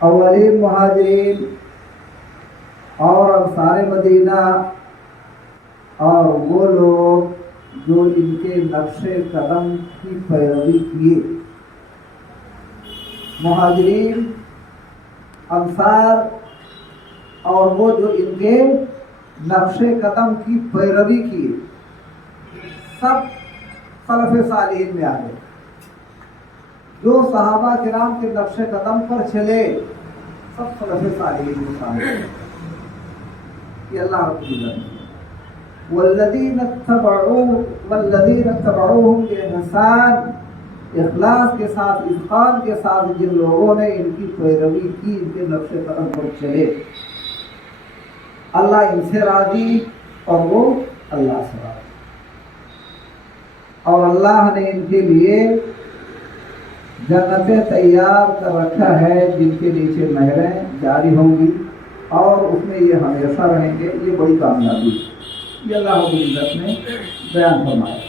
اولین مہاجرین اور انصار مدینہ اور وہ لوگ جو ان کے نقش قدم کی پیروی کیے. مہاجرین، انصار اور وہ جو ان کے نقش قدم کی پیروی کیے، سب سلف صالحین میں آ گئے. جو صحابہ کرام کے نقش قدم پر چلے سب سلف صالحین میں شامل ہیں. یہ اللہ رب العزت والذین اتبعوہم بإحسان، اخلاص کے ساتھ، اتقان کے ساتھ جن لوگوں نے ان کی پیروی کی، ان کے نقش قدم پر چلے، اللہ ان سے راضی اور وہ اللہ سے راضی. اور اللہ نے ان کے لیے جنتیں تیار کر رکھا ہے جن کے نیچے نہریں جاری ہوں گی اور اس میں یہ ہمیشہ رہیں گے. یہ بڑی کامیابی ہے. یہ اللہ رب العزت نے بیان فرمایا.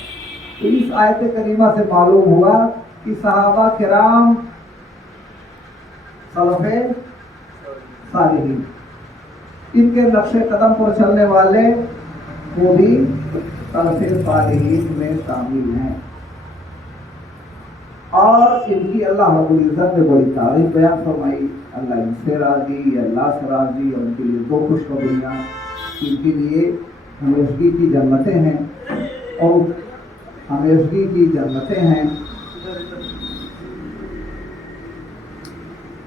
تو اس آیت کریمہ سے معلوم ہوا کہ صحابہ کرام سلف صالحین، ان کے نقش قدم پر چلنے والے وہ بھی سلف صالحین میں شامل ہیں. اور ان کی اللہ رب العزت نے بڑی تعریف بیان فرمائی. اللہ ان سے راضی، اللہ سے راضی، اور ان کے لیے دو خوشخبریاں. ان کے لیے ہمیشگی کی جنتیں ہیں اور ہمیشگی کی جنتیں ہیں.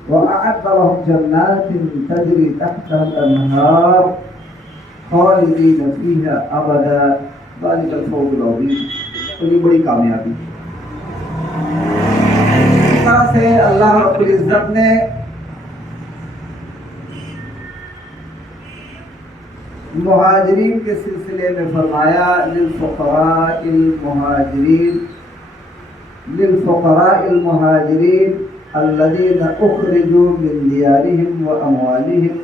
وَأَعَدَّ لَهُمْ جَنَّاتٍ تَجْرِي تَحْتَهَا الْأَنْهَارُ خَالِدِينَ فِيهَا أَبَدًا ذَلِكَ الْفَوْزُ الْعَظِيمُ. تو یہ بڑی کامیابی. اس طرح سے اللہ رب العزت نے مہاجرین کے سلسلے میں فرمایا للفقراء المہاجرین الذین اخرجوا من دیارہم واموالہم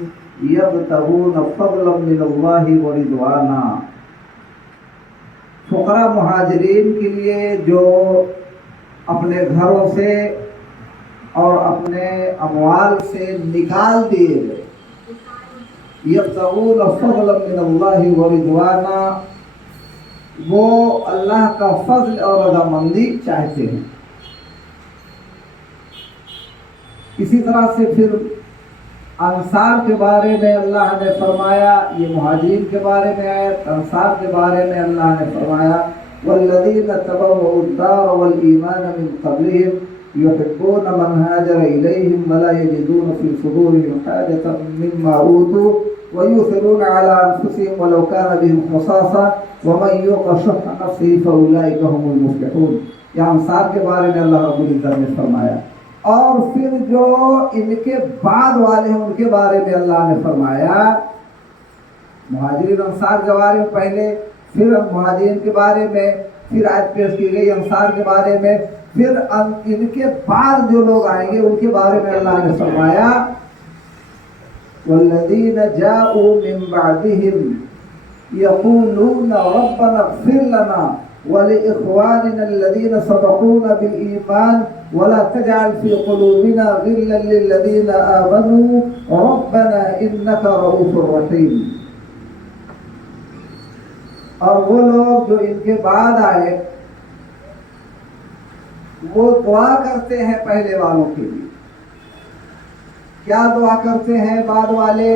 یبتغون فضلا من اللہ ورضوانا. فقراء مہاجرین کے لیے جو اپنے گھروں سے اور اپنے اموال سے نکال دیے گئے، یبتغون فضلا من اللہ ورضوانا، وہ اللہ کا فضل اور رضامندی چاہتے ہیں. اسی طرح سے پھر انصار کے بارے میں اللہ نے فرمایا. یہ مہاجرین کے بارے میں آیت، انصار کے بارے میں اللہ نے فرمایا والذین تبوؤوا الدار والایمان من قبلہم یحبون من ہاجر الیہم ولا یجدون فی صدورہم حاجۃ مما اوتوا ویؤثرون علی انفسہم ولو کان بہم خصاصۃ ومن یوق شح نفسہ فاولئک هم المفلحون. یہ انصار کے بارے میں اللہ رب العزت نے فرمایا. اور پھر جو ان کے بعد والے ہیں ان کے بارے میں اللہ نے فرمایا. مہاجرین انصار کے بارے میں پہلے، پھر مہاجرین کے بارے میں، پھر آیت پیش کی گئی انصار کے بارے میں، پھر ان کے بعد جو لوگ آئیں گے ان کے بارے میں اللہ نے فرمایا والذین جاءوا من بعدهم یقولون ربنا اغفر لنا ولإخواننا الذين سبقونا بالإيمان ولا تجعل في قلوبنا غلا للذين آمنوا ربنا إنك رؤوف رحيم. اور وہ لوگ جو ان کے بعد آئے وہ دعا کرتے ہیں پہلے والوں کے لیے. کیا دعا کرتے ہیں بعد والے؟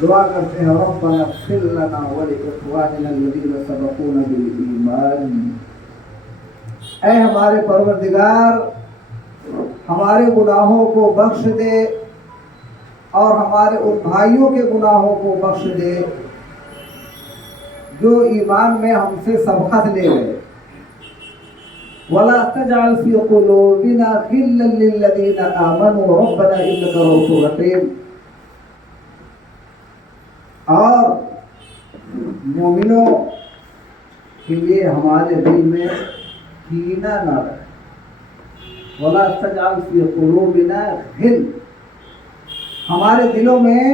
دعا کرتے ہیں ربنا اغفر لنا ولإخواننا الذين سبقونا بالإيمان. اے ہمارے پروردگار، ہمارے گناہوں کو بخش دے اور ہمارے ان بھائیوں کے گناہوں کو بخش دے جو ایمان میں ہم سے سبقت لے گئے. وَلَا تَجْعَلْ فِي قُلُوبِنَا غِلًّا لِّلَّذِينَ آمَنُوا رَبَّنَا إِنَّكَ رَءُوفٌ رَحِيمٌ. اور مومنوں کے لیے ہمارے دل میں کینہ نہ رہے. وَلَا تَجْعَلْ فِي قُلُوبِنَا غِلًّا، ہمارے دلوں میں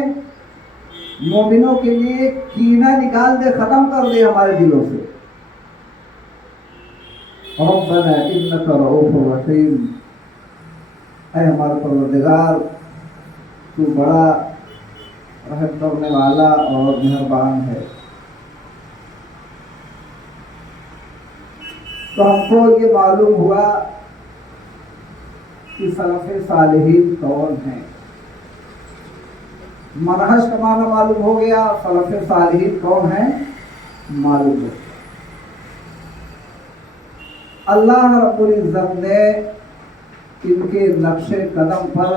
مومنوں کے لیے کینہ نکال دے، ختم کر دے ہمارے دلوں سے. ربنا انک رؤوف رحیم. اے ہمارے پروردگار تو بڑا رحم کرنے والا اور مہربان ہے. تو ہم کو یہ معلوم ہوا کہ سلف صالحین کون ہیں. منہج کا معنی معلوم ہو گیا، سلف صالحین کون ہیں معلوم ہو گیا. اللہ رب العزت نے ان کے نقش قدم پر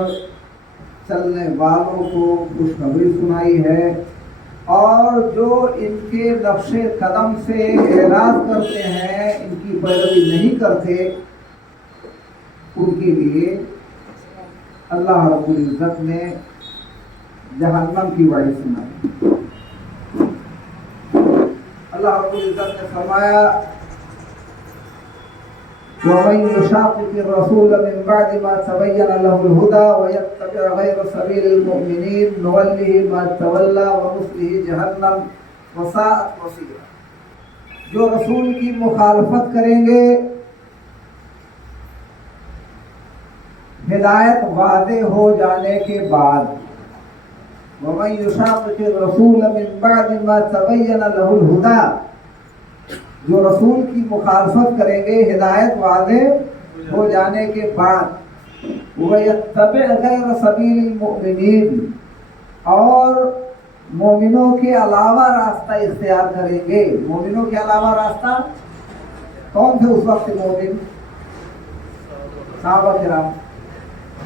چلنے والوں کو خوشخبری سنائی ہے، اور جو ان کے نقش قدم سے اعراض کرتے ہیں، ان کی پیروی نہیں کرتے، ان کے لیے اللہ رب العزت نے جہنم کی وعید سنائی. اللہ رب العزت نے فرمایا وَمَن يُشَاقِقِ الرَّسُولَ مِن بَعْدِ مَا تَبَيَّنَ لَهُ الْهُدَى وَيَتَّبِعْ غَيْرَ سَبِيلِ الْمُؤْمِنِينَ نُوَلِّهِ مَا تَوَلَّى وَنُصْلِهِ جَهَنَّمَ وَسَاءَتْ مَصِيرًا. جو رسول کی مخالفت کریں گے، ہدایت واضح ہو جانے کے بعد، وَمَن يُشَاقِقِ الرَّسُولَ مِن بَعْدِ مَا تَبَيَّنَ لَهُ الْهُدَى، جو رسول کی مخالفت کریں گے ہدایت واضح ہو جانے کے بعد، وَيَتَّبِعْ غَيْرَ سَبِيلِ الْمُؤْمِنِينَ، اور مومنوں کے علاوہ راستہ اختیار کریں گے. مومنوں کے علاوہ راستہ کون تھے اس وقت مومن؟ صحابہ کرام.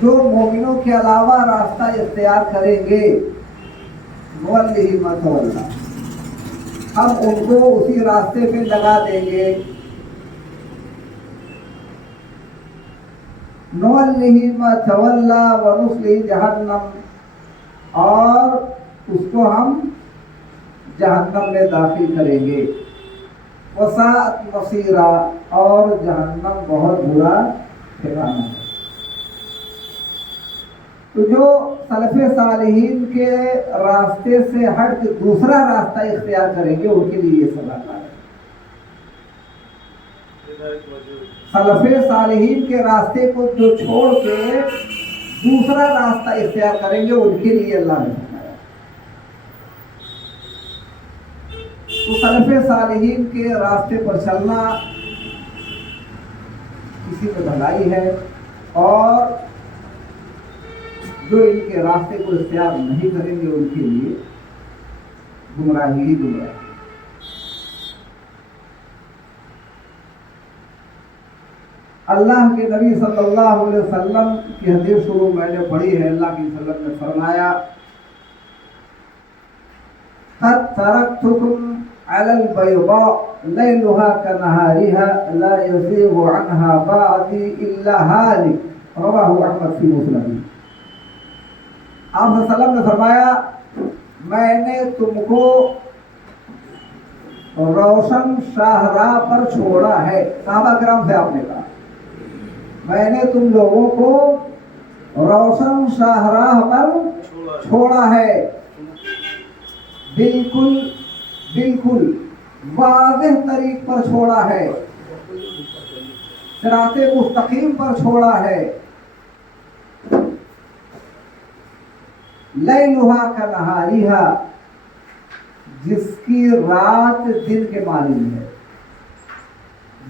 جو مومنوں کے علاوہ راستہ اختیار کریں گے، نُوَلِّهِ مَا تَوَلَّى، ہم ان کو اسی راستے پہ لگا دیں گے. نُوَلِّهِ مَا تَوَلَّى وَنُصْلِهِ جَهَنَّمَ، اور اس کو ہم جہنم میں داخل کریں گے. وَسَاءَتْ مَصِيرًا، اور جہنم بہت برا ٹھکانہ ہے. تو جو سلف صالحین کے راستے سے ہٹ کے دوسرا راستہ اختیار کریں گے، ان کے لیے یہ سزا ہے. سلف صالحین کے راستے کو جو چھوڑ کے دوسرا راستہ اختیار کریں گے، ان کے لیے اللہ نے فرمایا. تو سلف صالحین کے راستے پر چلنا کسی میں بھلائی ہے، اور جو ان کے راستے کو اختیار نہیں کریں گے، ان کے لیے گمراہی ہی گمراہی. اللہ کے نبی صلی اللہ علیہ وسلم کی حدیث شروع میں نے پڑھی ہے. اللہ کے وسلم نے فرمایا قد ترکتکم علی البیضاء لیلها کنہارها لا یزیغ عنها بعدی الا ہالک، رواہ احمد فی مسند. آپ صلی اللہ علیہ وسلم نے فرمایا میں نے تم کو روشن شاہراہ پر چھوڑا ہے. صحابہ کرام سے آپ نے کہا میں نے تم لوگوں کو روشن شاہراہ پر چھوڑا ہے، بالکل بالکل واضح طریق پر چھوڑا ہے، صراط مستقیم پر چھوڑا ہے. لیلھا کنہارھا، جس کی رات دن کے مانند ہے،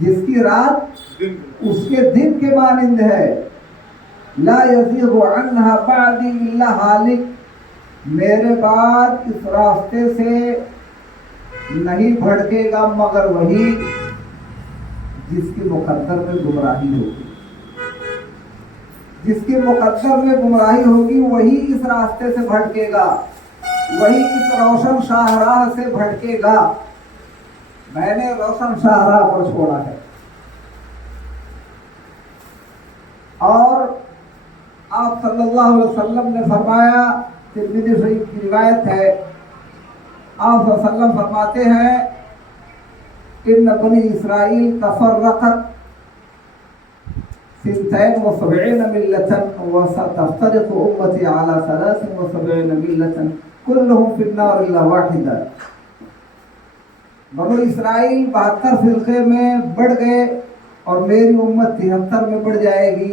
جس کی رات اس کے دن کے مانند ہے. لا یزیغ عنہا بعدی الا ہالک، میرے بعد اس راستے سے نہیں بھٹکے گا مگر وہی جس کے مقدر میں گمراہی ہوگی. جس کے مقدر میں گمراہی ہوگی وہی اس راستے سے بھٹکے گا، وہی اس روشن شاہراہ سے بھٹکے گا. میں نے روشن شاہراہ پر چھوڑا ہے. اور آپ صلی اللہ علیہ وسلم نے فرمایا، ترمذی شریف کی روایت ہے، آپ صلی اللہ علیہ وسلم فرماتے ہیں ان بنی اسرائیل تفرقت 72 ملة وستفترق امتی على 73 ملة كلهم في النار الا واحدة. بنو اسرائیل 72 فرقے میں بڑھ گئے اور میری امت 73 میں بڑھ جائے گی،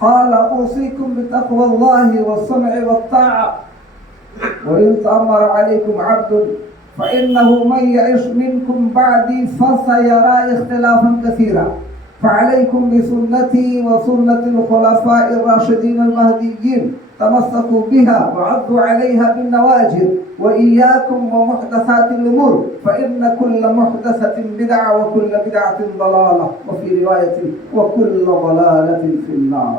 قال أوصيكم بتقوى الله والسمع والطاعة وإن تأمر عليكم عبد فإنه من يعش منكم بعدي فسيرى اختلافا كثيرا فعليكم بسنتي وسنة الخلفاء الراشدين المهديين تمسكوا بها وعضوا عليها بالنواجذ وإياكم ومحدثات الأمور فإن كل محدثة بدعة وكل بدعة ضلالة وفي رواية وكل ضلالة في النار.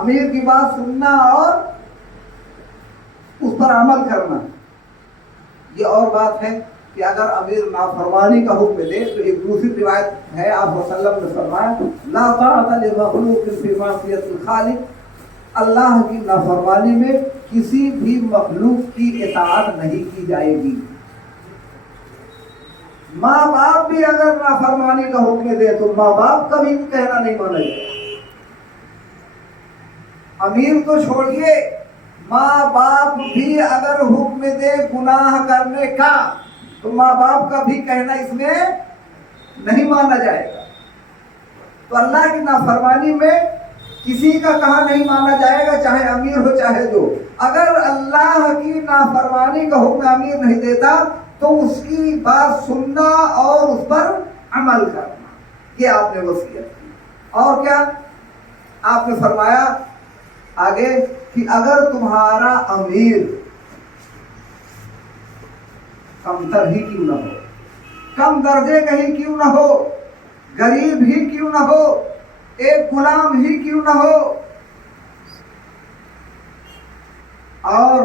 امیر کی بات سننا اور اس پر عمل کرنا. یہ اور بات ہے کہ اگر امیر نافرمانی کا حکم دے تو ایک دوسری روایت ہے آپ صلی اللہ علیہ وسلم نے فرمایا لا طاعۃ لمخلوق فی معصیۃ الخالق. اللہ کی نافرمانی میں کسی بھی مخلوق کی اطاعت نہیں کی جائے گی. ماں باپ بھی اگر نافرمانی کا حکم دے تو ماں باپ کا بھی کہنا نہیں مانا جائے. امیر تو چھوڑیے، ماں باپ بھی اگر حکم دے گناہ کرنے کا تو ماں باپ کا بھی کہنا اس میں نہیں مانا جائے گا. تو اللہ کی نافرمانی میں کسی کا کہا نہیں مانا جائے گا، چاہے امیر ہو چاہے جو. اگر اللہ کی نافرمانی کا حکم امیر نہیں دیتا تو اس کی بات سننا اور اس پر عمل کرنا، یہ آپ نے وصیت کی. اور کیا آپ نے فرمایا آگے کہ اگر تمہارا امیر کمتر ہی کیوں نہ ہو، کم درجے کا ہی کیوں نہ ہو، غریب ہی کیوں نہ ہو، ایک غلام ہی کیوں نہ ہو، اور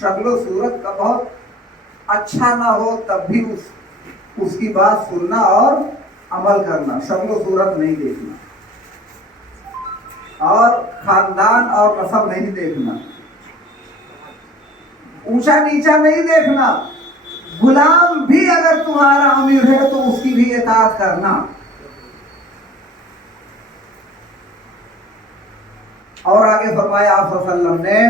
شکل و صورت کا بہت اچھا نہ ہو، تب بھی اس کی بات سننا اور عمل کرنا. شکل و صورت نہیں دیکھنا اور خاندان اور نسب نہیں دیکھنا، اونچا نیچا نہیں دیکھنا. غلام بھی اگر تمہارا امیر ہے تو اس کی بھی اطاعت کرنا. اور آگے فرمایا آپ صلی اللہ علیہ وسلم نے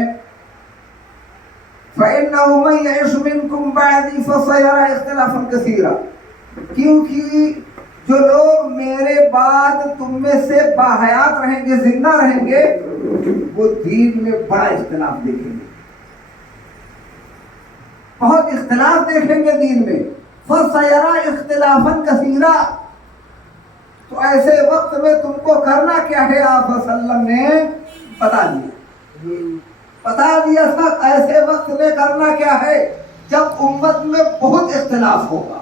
فَإِنَّهُ مَن يَعِشْ مِنكُم بَعْدِي فَسَيَرَىٰ اخْتِلَافًا كَثِيرًا. کیونکہ جو لوگ میرے بعد تم میں سے باحیات رہیں گے، زندہ رہیں گے، وہ دین میں بڑا اختلاف دیکھیں گے، بہت اختلاف دیکھیں گے دین میں. فَسَيَرَىٰ اخْتِلَافًا كَثِيرًا. تو ایسے وقت میں تم کو کرنا کیا ہے؟ آپ صلی اللہ علیہ وسلم نے بتا دیا سب. ایسے وقت میں کرنا کیا ہے جب امت میں بہت اختلاف ہوگا،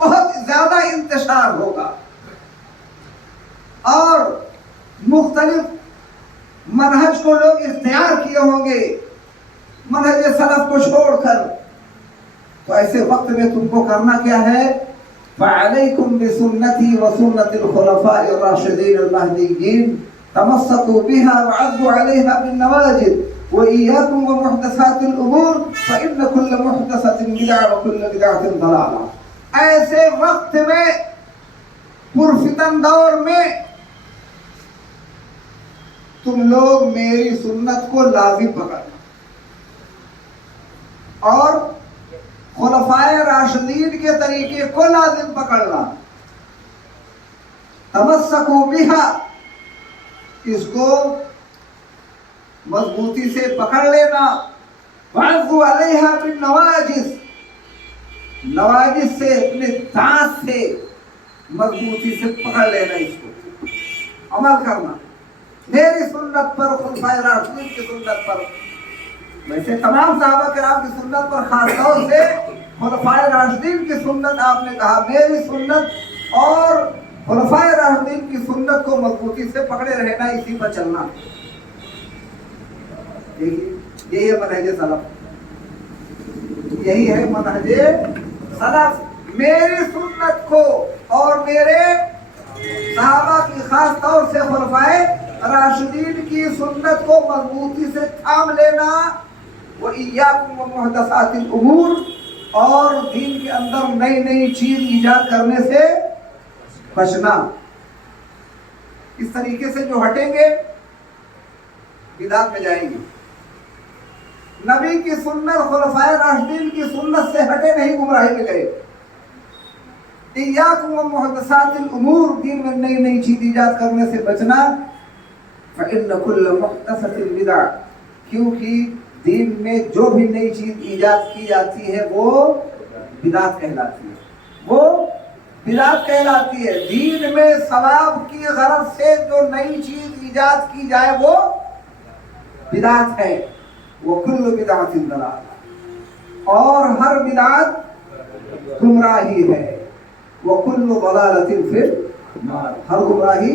بہت زیادہ انتشار ہوگا اور مختلف منہج کو لوگ اختیار کیے ہوں گے منہج سلف کو چھوڑ کر. تو ایسے وقت میں تم کو کرنا کیا ہے؟ فَعَلَيْكُمْ بِسُنَّتِي وَسُنَّةِ الْخُلَفَاءِ الرَّاشِدِينَ الْمَهْدِيِّينَ تَمَسَّكُوا بِهَا وَعَضُّوا عَلَيْهَا بِالنَّوَاجِذِ وَإِيَّاكُمْ وَمُحْدَثَاتِ الْأُمُورِ فَإِنَّ كُلَّ مُحْدَثَةٍ بِدْعَةٌ وَكُلَّ بِدْعَةٍ ضَلَالَةٌ. ایسے وقت میں، پرفتن دور میں، تم لوگ میری سنت کو لازم پکڑنا اور خلفائے راشدین کے طریقے کو لازم پکڑنا. تمسکوا بہا، اس کو مضبوطی سے پکڑ لینا. وعضوا علیہا بالنواجذ، نواجذ سے، اپنے دانت سے مضبوطی سے پکڑ لینا، اس کو عمل کرنا. میری سنت پر، خلفائے راشدین کی سنت پر، ویسے تمام صحابہ کرام کی سنت پر، خاص طور سے خلفائے راشدین کی سنت آپ نے کہا. میری سنت اور خلفائے راشدین کی سنت کو مضبوطی سے پکڑے رہنا، اسی پر چلنا. یہی ہے منہج سلف، یہی ہے منہج سلف. میری سنت کو اور میرے صحابہ کی، خاص طور سے خلفائے راشدین کی سنت کو مضبوطی سے تھام لینا. وَإِيَّاكُمْ وَمُحْدَثَاتِ الْأُمُورِ، اور دین کے اندر نئی نئی چیز ایجاد کرنے سے بچنا. اس طریقے سے جو ہٹیں گے بدعت میں جائیں گے. نبی کی سنت، خلفائے راشدین کی سنت سے ہٹے نہیں، گمراہی میں گئے. إِيَّاكُمْ وَمُحْدَثَاتِ الْأُمُورِ، دین میں نئی نئی چیز ایجاد کرنے سے بچنا. فَإِنَّ كُلَّ مُحْدَثَةٍ بِدْعَةٌ، کیونکہ دین میں جو بھی نئی چیز ایجاد کی جاتی ہے وہ بدعت کہلاتی ہے، وہ بدعت کہلاتی ہے. دین میں ثواب کی غرض سے جو نئی چیز ایجاد کی جائے وہ بدعت ہے. وَكُلُّ بِدْعَةٍ ضَلَالَةٌ، اور ہر بدعت گمراہی ہے. وَكُلُّ ضَلَالَةٍ فِي النَّارِ، ہر گمراہی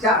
4।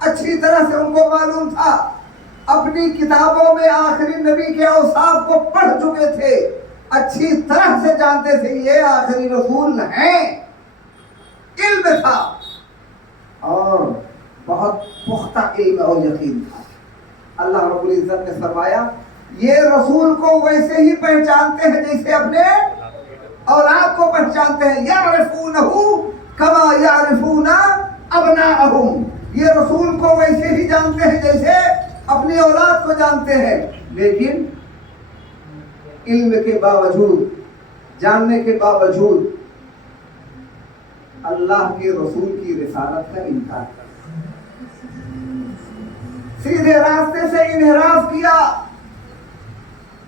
اچھی طرح سے ان کو معلوم تھا، اپنی کتابوں میں آخری نبی کے اوصاف کو پڑھ چکے تھے، اچھی طرح سے جانتے تھے یہ آخری رسول ہیں، علم تھا اور بہت پختہ علم اور یقین تھا۔ اللہ رب العزت نے فرمایا یہ رسول کو ویسے ہی پہچانتے ہیں جیسے اپنے اولاد کو پہچانتے ہیں، یعرفونہ کما یعرفون ابناءہم، یہ رسول کو ویسے ہی جانتے ہیں جیسے اپنی اولاد کو جانتے ہیں، لیکن علم کے باوجود، جاننے کے باوجود اللہ کے رسول کی رسالت کا انکار کر، سیدھے راستے سے انحراف کیا۔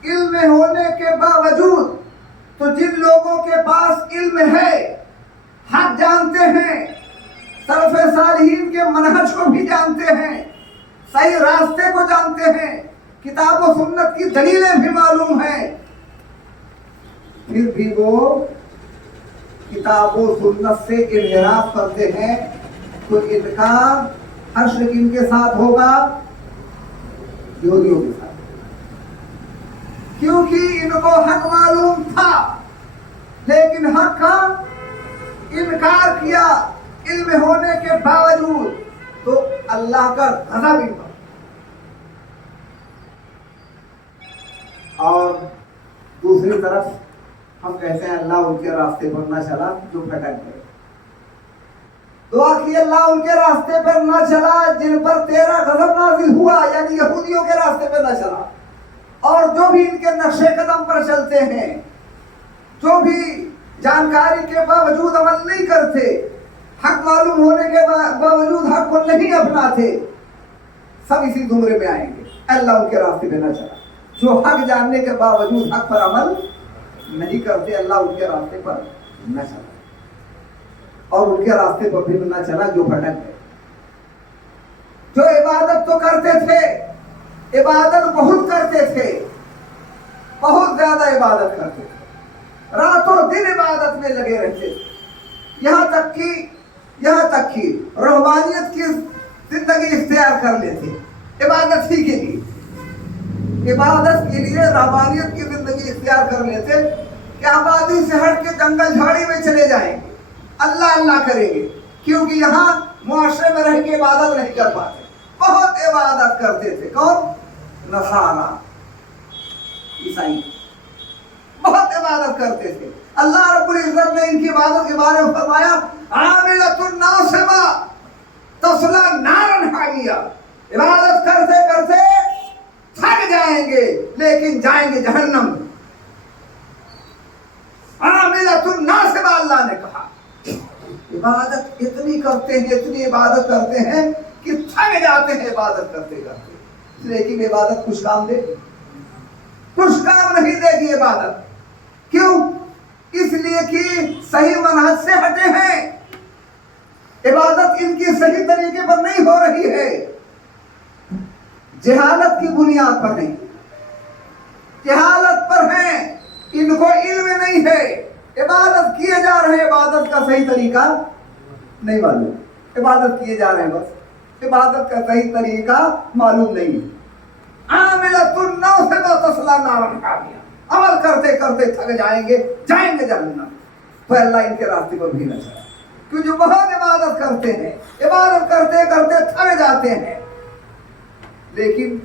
علم ہونے کے باوجود تو جن لوگوں کے پاس علم ہے، حق جانتے ہیں، سلف صالحین کے منہج کو بھی جانتے ہیں، صحیح راستے کو جانتے ہیں، کتاب و سنت کی دلیلیں بھی معلوم ہیں، پھر بھی وہ کتاب و سنت سے انحراف کرتے ہیں، تو انکار حشر کن کے ساتھ ہوگا؟ یہودیوں کے ساتھ، کیونکہ ان کو حق معلوم تھا لیکن حق کا انکار کیا علم ہونے کے باوجود، تو اللہ کا غضب ان پر۔ اور دوسری طرف ہم کہتے ہیں اللہ ان کے راستے پر نہ چلا جو بھٹک گئے، دعا کی اللہ ان کے راستے پر نہ چلا جن پر تیرا غضب نازل ہوا، یعنی یہودیوں کے راستے پر نہ چلا، اور جو بھی ان کے نقش قدم پر چلتے ہیں، جو بھی جانکاری کے باوجود عمل نہیں کرتے، حق معلوم ہونے کے باوجود حق کو نہیں اپناتے، سب اسی زمرے میں آئیں گے۔ اللہ ان کے راستے پہ نہ چلا، جو حق جاننے کے باوجود حق پر عمل نہیں کرتے، اللہ ان کے راستے پر نہ چلا، اور ان کے راستے پر بھی نہ چلا جو بھٹک گئے۔ جو عبادت تو کرتے تھے، عبادت بہت کرتے تھے، بہت زیادہ عبادت کرتے تھے، راتوں دن عبادت میں لگے رہتے تھے، یہاں تک کہ رہبانیت کی زندگی اختیار کر لیتے، عبادت ہی کے لیے، عبادت کے لیے رہبانیت کی زندگی اختیار کر لیتے کہ آبادی سے ہٹ کے جنگل جھاڑی میں چلے جائیں گے، اللہ اللہ کریں گے، کیونکہ یہاں معاشرے میں رہ کے عبادت نہیں کر پاتے۔ بہت عبادت کرتے تھے، کون؟ نصارا، عیسائی، بہت عبادت کرتے تھے۔ اللہ رب العزت نے ان کی عبادت کے بارے میں فرمایا عاملۃ ناصبہ تصلی نارا حامیہ، عبادت کرتے کرتے تھک جائیں گے لیکن جائیں گے جہنم۔ عاملۃ ناصبہ، اللہ نے کہا عبادت اتنی کرتے ہیں، اتنی عبادت کرتے ہیں کہ تھک جاتے ہیں عبادت کرتے کرتے، لیکن عبادت کچھ کام دے گی؟ کچھ کام نہیں دے گی عبادت۔ کیوں؟ اس لیے کہ صحیح منہج سے ہٹے ہیں، عبادت ان کی صحیح طریقے پر نہیں ہو رہی ہے، جہالت کی بنیاد پر نہیں، جہالت پر ہیں، ان کو علم نہیں ہے، عبادت کیے جا رہے ہیں، عبادت کا صحیح طریقہ نہیں معلوم، عبادت کیے جا رہے ہیں، بس عبادت کا صحیح طریقہ معلوم نہیں۔ عاملۃ ناصبہ تصلی نارا حامیہ، عمل کرتے کرتے تھک جائیں گے جہنم۔ تو اللہ ان کے راستے پر بھی نہ چلا، کیونکہ جو بہت عبادت کرتے ہیں، عبادت کرتے کرتے تھک جاتے ہیں، لیکن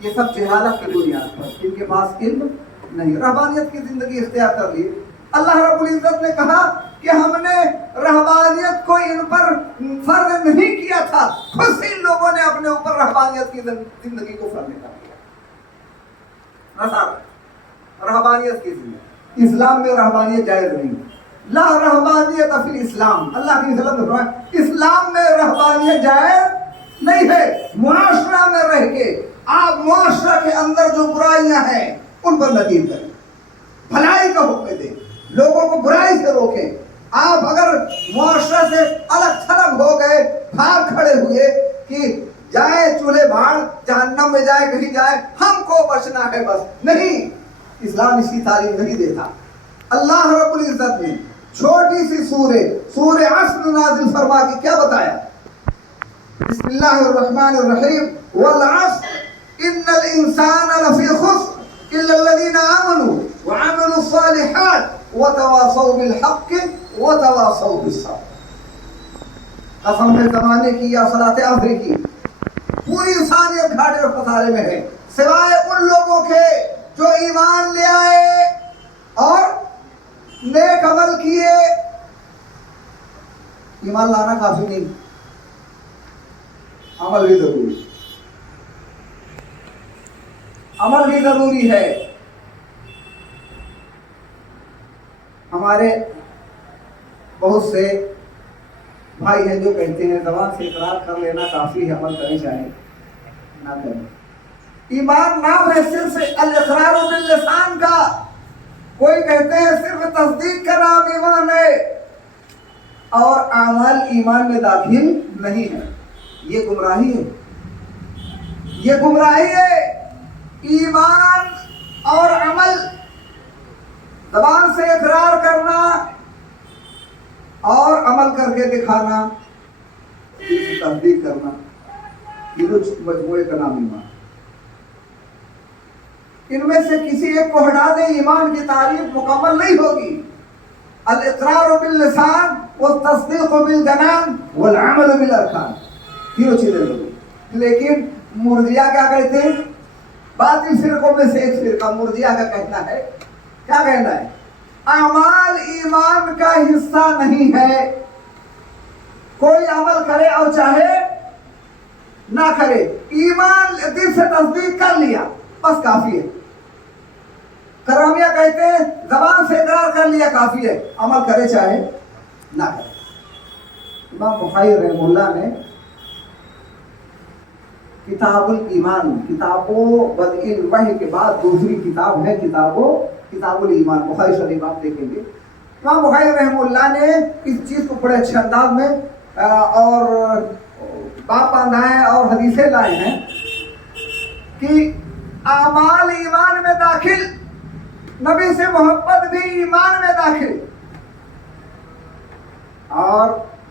یہ سب جہالت کی بنیاد پر، ان کے پاس علم نہیں، رہبانیت کی زندگی اختیار کر لی۔ اللہ رب العزت نے کہا کہ ہم نے رہبانیت کو ان پر فرض نہیں کیا تھا، خود سے ان لوگوں نے اپنے اوپر رہبانیت کی زندگی کو فرض کر دیا۔ رہبانیت کی زندگی، اسلام میں رہبانیت جائز نہیں، لا رہبانیت فی الاسلام، اللہ کی وسلم نے فرمایا اسلام میں رہبانیت جائز نہیں ہے۔ معاشرہ میں رہ کے آپ معاشرہ کے اندر جو برائیاں ہیں ان پر نظیر کریں، بھلائی کا حکم دیں، لوگوں کو برائی سے روکیں۔ آپ اگر معاشرہ سے الگ تھلگ ہو گئے، بھاگ کھڑے ہوئے کہ جائے چولہے بھاڑ، جہنم میں جائے کہیں جائے، ہم کو بچنا ہے بس، نہیں، اسلام اس کی تعلیم نہیں دیتا۔ اللہ رب العزت نے چھوٹی سی سورہ عصر نازل فرما کے کیا بتایا؟ بسم اللہ الرحمن الرحیم والعصر ان الانسان لفی خسر الا الذین آمنوا وعملوا الصالحات وتواصوا بالحق وتواصوا بالصبر. قسم ہے زمانے کی یا صلاۃ عصر کی، پوری انسانیت گھاٹے اور خسارے میں ہے سوائے ان لوگوں کے جو ایمان لے آئے اور نیک عمل کیے. ایمان لانا کافی نہیں، عمل بھی ضروری، عمل بھی ضروری ہے. ہمارے بہت سے بھائی ہیں جو کہتے ہیں زبان سے اقرار کر لینا کافی ہے، عمل کریں چاہے نہ کریں. ایمان نام ہے صرف الاقرار باللسان کا. کوئی کہتے ہیں صرف تصدیق کا نام ایمان ہے اور اعمال ایمان میں داخل نہیں ہے. یہ گمراہی ہے، یہ گمراہی ہے. ایمان اور عمل، زبان سے اقرار کرنا اور عمل کر کے دکھانا، تصدیق کرنا، تینوں مجموعے کا نام ایمان. ان میں سے کسی ایک کو ہٹا دے ایمان کی تعریف مکمل نہیں ہوگی. الاقرار باللسان والتصدیق بالجنان والعمل بالارکان، تینوں چیزیں ضروری. لیکن مرجئہ کیا کہتے ہیں؟ باطل فرقوں میں سے ایک فرقہ مرجئہ کا کہنا ہے، کیا کہنا ہے؟ اعمال ایمان کا حصہ نہیں ہے. کوئی عمل کرے اور چاہے نہ کرے، ایمان دل سے تصدیق کر لیا بس کافی ہے. کرامیہ کہتے ہیں زبان سے اقرار کر لیا کافی ہے، عمل کرے چاہے نہ کرے. امام بخاری رحمہ اللہ نے کتاب الایمان، کتاب بدء الوحی کے بعد دوسری کتاب ہے کتاب الایمان. بخاری شریف آپ دیکھیں گے. امام بخاری رحمہ اللہ نے اس چیز کو بڑے اچھے انداز میں اور باب باندھا ہے اور حدیثیں لائے ہیں کہ اعمال ایمان میں داخل، نبی سے محبت بھی ایمان میں داخل، اور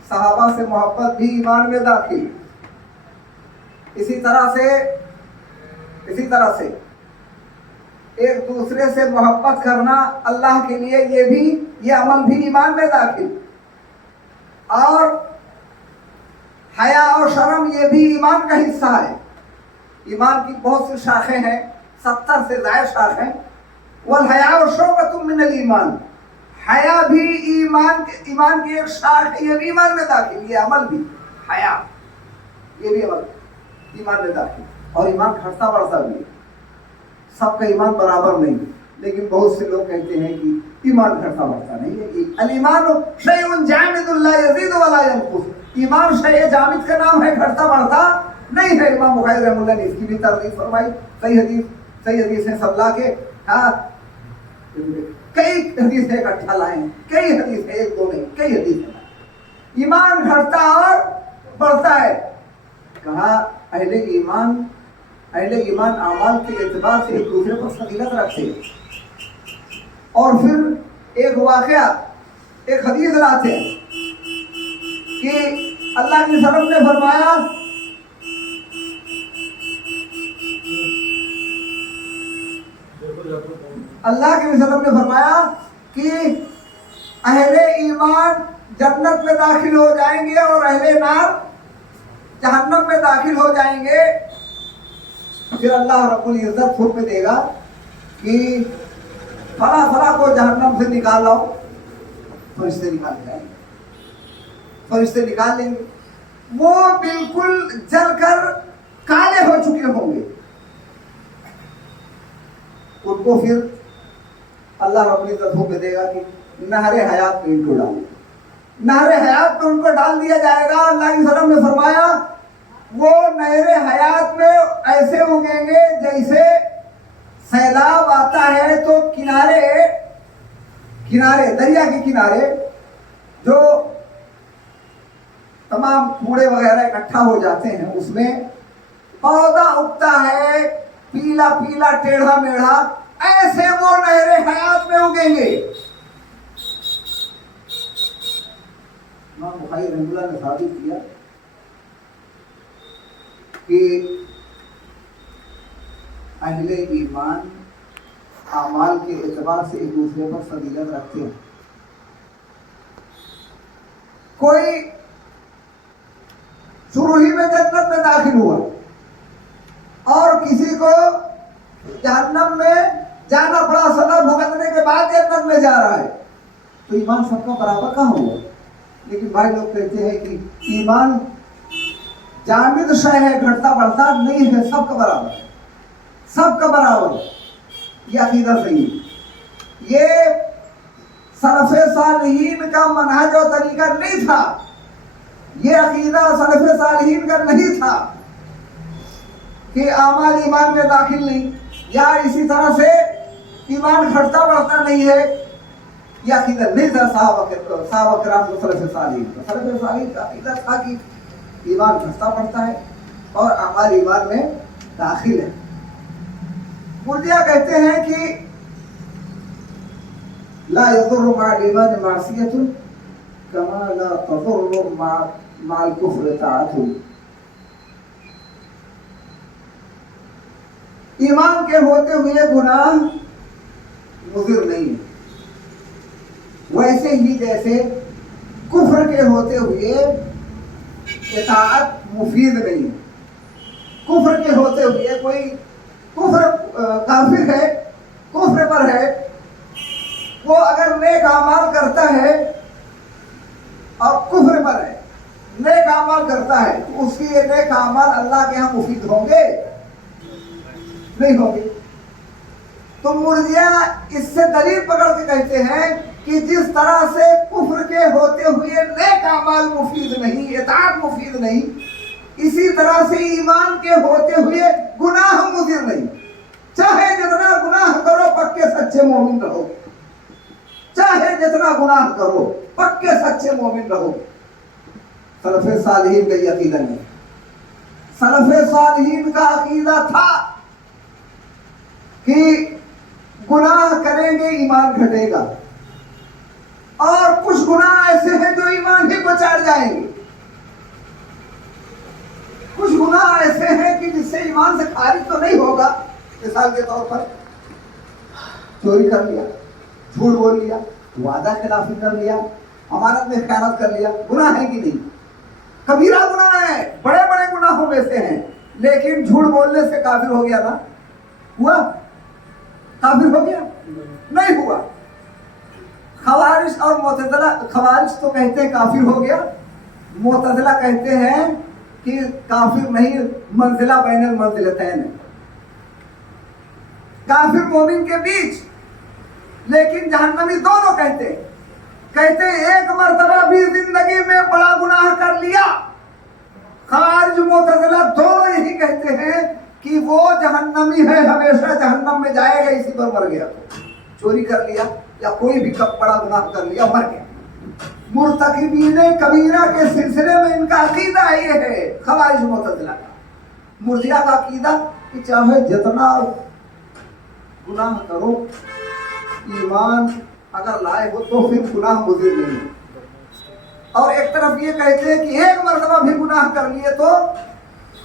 صحابہ سے محبت بھی ایمان میں داخل. اسی طرح سے ایک دوسرے سے محبت کرنا اللہ کے لیے، یہ عمل بھی ایمان میں داخل. اور حیا اور شرم یہ بھی ایمان کا حصہ ہے. ایمان کی بہت سی شاخیں ہیں، 70 سے زائد شاخیں. والحیاء شعبۃ من الایمان، حیا بھی ایمان کی ایک شاخ ہے، یہ بھی ایمان میں داخل. یہ عمل بھی، حیا یہ بھی عمل ایمان میں داخل. اور ایمان گھٹتا بڑھتا بھی ہے. سب کا ایمان برابر نہیں، لیکن بہت سے لوگ کہتے ہیں کہ ایمان گھٹتا بڑھتا نہیں ہے. الایمان شیء جامد لا یزید ولا ینقص، ایمان شیء جامد کا نام ہے، گھٹتا بڑھتا نہیں ہے. امام بخاری رحمہ اللہ نے اس کی بھی ترغیب فرمائی. صحیح حدیث ہے سب لا کے، ہاں کئی حدیث ہے اکٹھا لائے ہیں، کئی حدیث ہے، ایک دو نہیں، کئی حدیث ہے. ایمان گھٹتا اور بڑھتا ہے. کہا اہل ایمان اعمال کے اعتبار سے ایک دوسرے پر فضیلت رکھتے ہیں. اور پھر ایک واقعہ، ایک حدیث لاتے ہیں کہ اللہ کے رسول نے فرمایا کہ اہل ایمان جنت میں داخل ہو جائیں گے اور اہل نار جہنم میں داخل ہو جائیں گے. پھر اللہ رب العزت حکم دے گا کہ فلاں کو جہنم سے نکال لاؤ. فرشتے نکال جائیں گے، فرشتے نکال لیں گے. وہ بالکل جل کر کالے ہو چکے ہوں گے. ان کو پھر اللہ رب العزت حکم دے گا کہ نہر حیات میں ان کو ڈالو. نہر حیات میں ان کو ڈال دیا جائے گا. اللہ علیہ وسلم نے فرمایا وہ نہر حیات میں ایسے اگیں گے جیسے سیلاب آتا ہے تو کنارے دریا کے کنارے جو تمام کوڑے وغیرہ اکٹھا ہو جاتے ہیں، اس میں پودا اگتا ہے پیلا پیلا ٹیڑھا میڑھا، ایسے وہ نہر حیات میں اگیں گے. امام بخاری رحمہ اللہ نے ثابت کیا کہ اہل ایمان اعمال کے اعتبار سے ایک دوسرے پر فضیلت رکھتے ہیں. کوئی شروع ہی میں جنت میں داخل ہوا اور کسی کو جہنم میں جانا پڑا سزا بھگتنے کے بعد جنت میں جا رہا ہے، تو ایمان سب کا برابر کہاں ہوا؟ لیکن بھائی لوگ کہتے ہیں کہ ایمان جامد شے ہے، گھٹتا بڑھتا نہیں ہے، سب کا برابر ہے، سب کا برابر ہے. یہ عقیدہ صحیح ہے. یہ سلف صالحین کا منہج و طریقہ نہیں تھا، یہ عقیدہ سلف صالحین کا نہیں تھا کہ اعمال ایمان میں داخل نہیں، یا اسی طرح سے ایمان گھٹتا بڑھتا نہیں ہے. یہ عقیدہ نہیں تھا صحابہ کرام کو، سلف صالحین کا. سلف صالحین کا عقیدہ تھا کہ ایمان گھٹتا بڑھتا ہے اور اعمال ایمان میں داخل ہے. مرجئہ کہتے ہیں کہ لا يضر مع الإيمان معصية كما لا تضر مع الكفر طاعته. ایمان کے ہوتے ہوئے گناہ مضر نہیں ہے، ویسے ہی جیسے کفر کے ہوتے ہوئے اطاعت مفید نہیں ہے. کفر کے ہوتے ہوئے کوئی کفر کافر ہے، کفر پر ہے، وہ اگر نیک اعمال کرتا ہے اور کفر پر ہے، نیک اعمال کرتا ہے تو اس کی یہ نیک اعمال اللہ کے ہاں مفید ہوں گے؟ نہیں ہوں گے. تو مرجئہ اس سے دلیل پکڑ کے کہتے ہیں کہ جس طرح سے کفر کے ہوتے ہوئے نیک اعمال مفید نہیں، اطاعت مفید نہیں، اسی طرح سے ایمان کے ہوتے ہوئے گناہ مضر نہیں. چاہے جتنا گناہ کرو پکے سچے مومن رہو، چاہے جتنا گناہ کرو پکے سچے مومن رہو. سلف صالحین کا یہ عقیدہ نہیں. سلف صالحین کا عقیدہ تھا کہ گناہ کریں گے ایمان گھٹے گا، اور کچھ گناہ ایسے ہیں جو ایمان ہی کو چاٹ جائیں گے. کچھ گناہ ایسے ہیں کہ جس سے ایمان سے خارج تو نہیں ہوگا. مثال کے طور پر چوری کر لیا، جھوٹ بول لیا، وعدہ خلافی کر لیا، امانت میں خیانت کر لیا، گناہ ہے کہ نہیں؟ کبیرہ گناہ ہے، بڑے بڑے گناہوں میں سے ہیں. لیکن جھوٹ بولنے سے کافر ہو گیا نا؟ ہوا؟ کافر ہو گیا؟ نہیں ہوا. خوارج اور معتزلہ، خوارج تو کہتے ہیں کافر ہو گیا، معتزلہ کہتے ہیں کہ کافر نہیں، منزلہ بین المنزلتین ہے، کافر مومن کے بیچ. لیکن جہنمی دونوں کہتے ہیں ایک مرتبہ بھی زندگی میں بڑا گناہ کر لیا. خوارج معتزلہ دونوں یہی کہتے ہیں کہ وہ جہنمی ہے، ہمیشہ جہنم میں جائے گا اسی پر مر گیا. چوری کر لیا یا کوئی بھی بڑا گناہ کر لیا، مر گیا. مرتکبین کبیرہ کے سلسلے میں ان کا عقیدہ یہ ہے خوارج معتزلہ کا. مرجئہ کا عقیدہ کہ چاہے جتنا گناہ کرو، ایمان اگر لائے ہو تو پھر گناہ مضر نہیں. اور ایک طرف یہ کہتے ہیں کہ ایک مرتبہ بھی گناہ کر لیے تو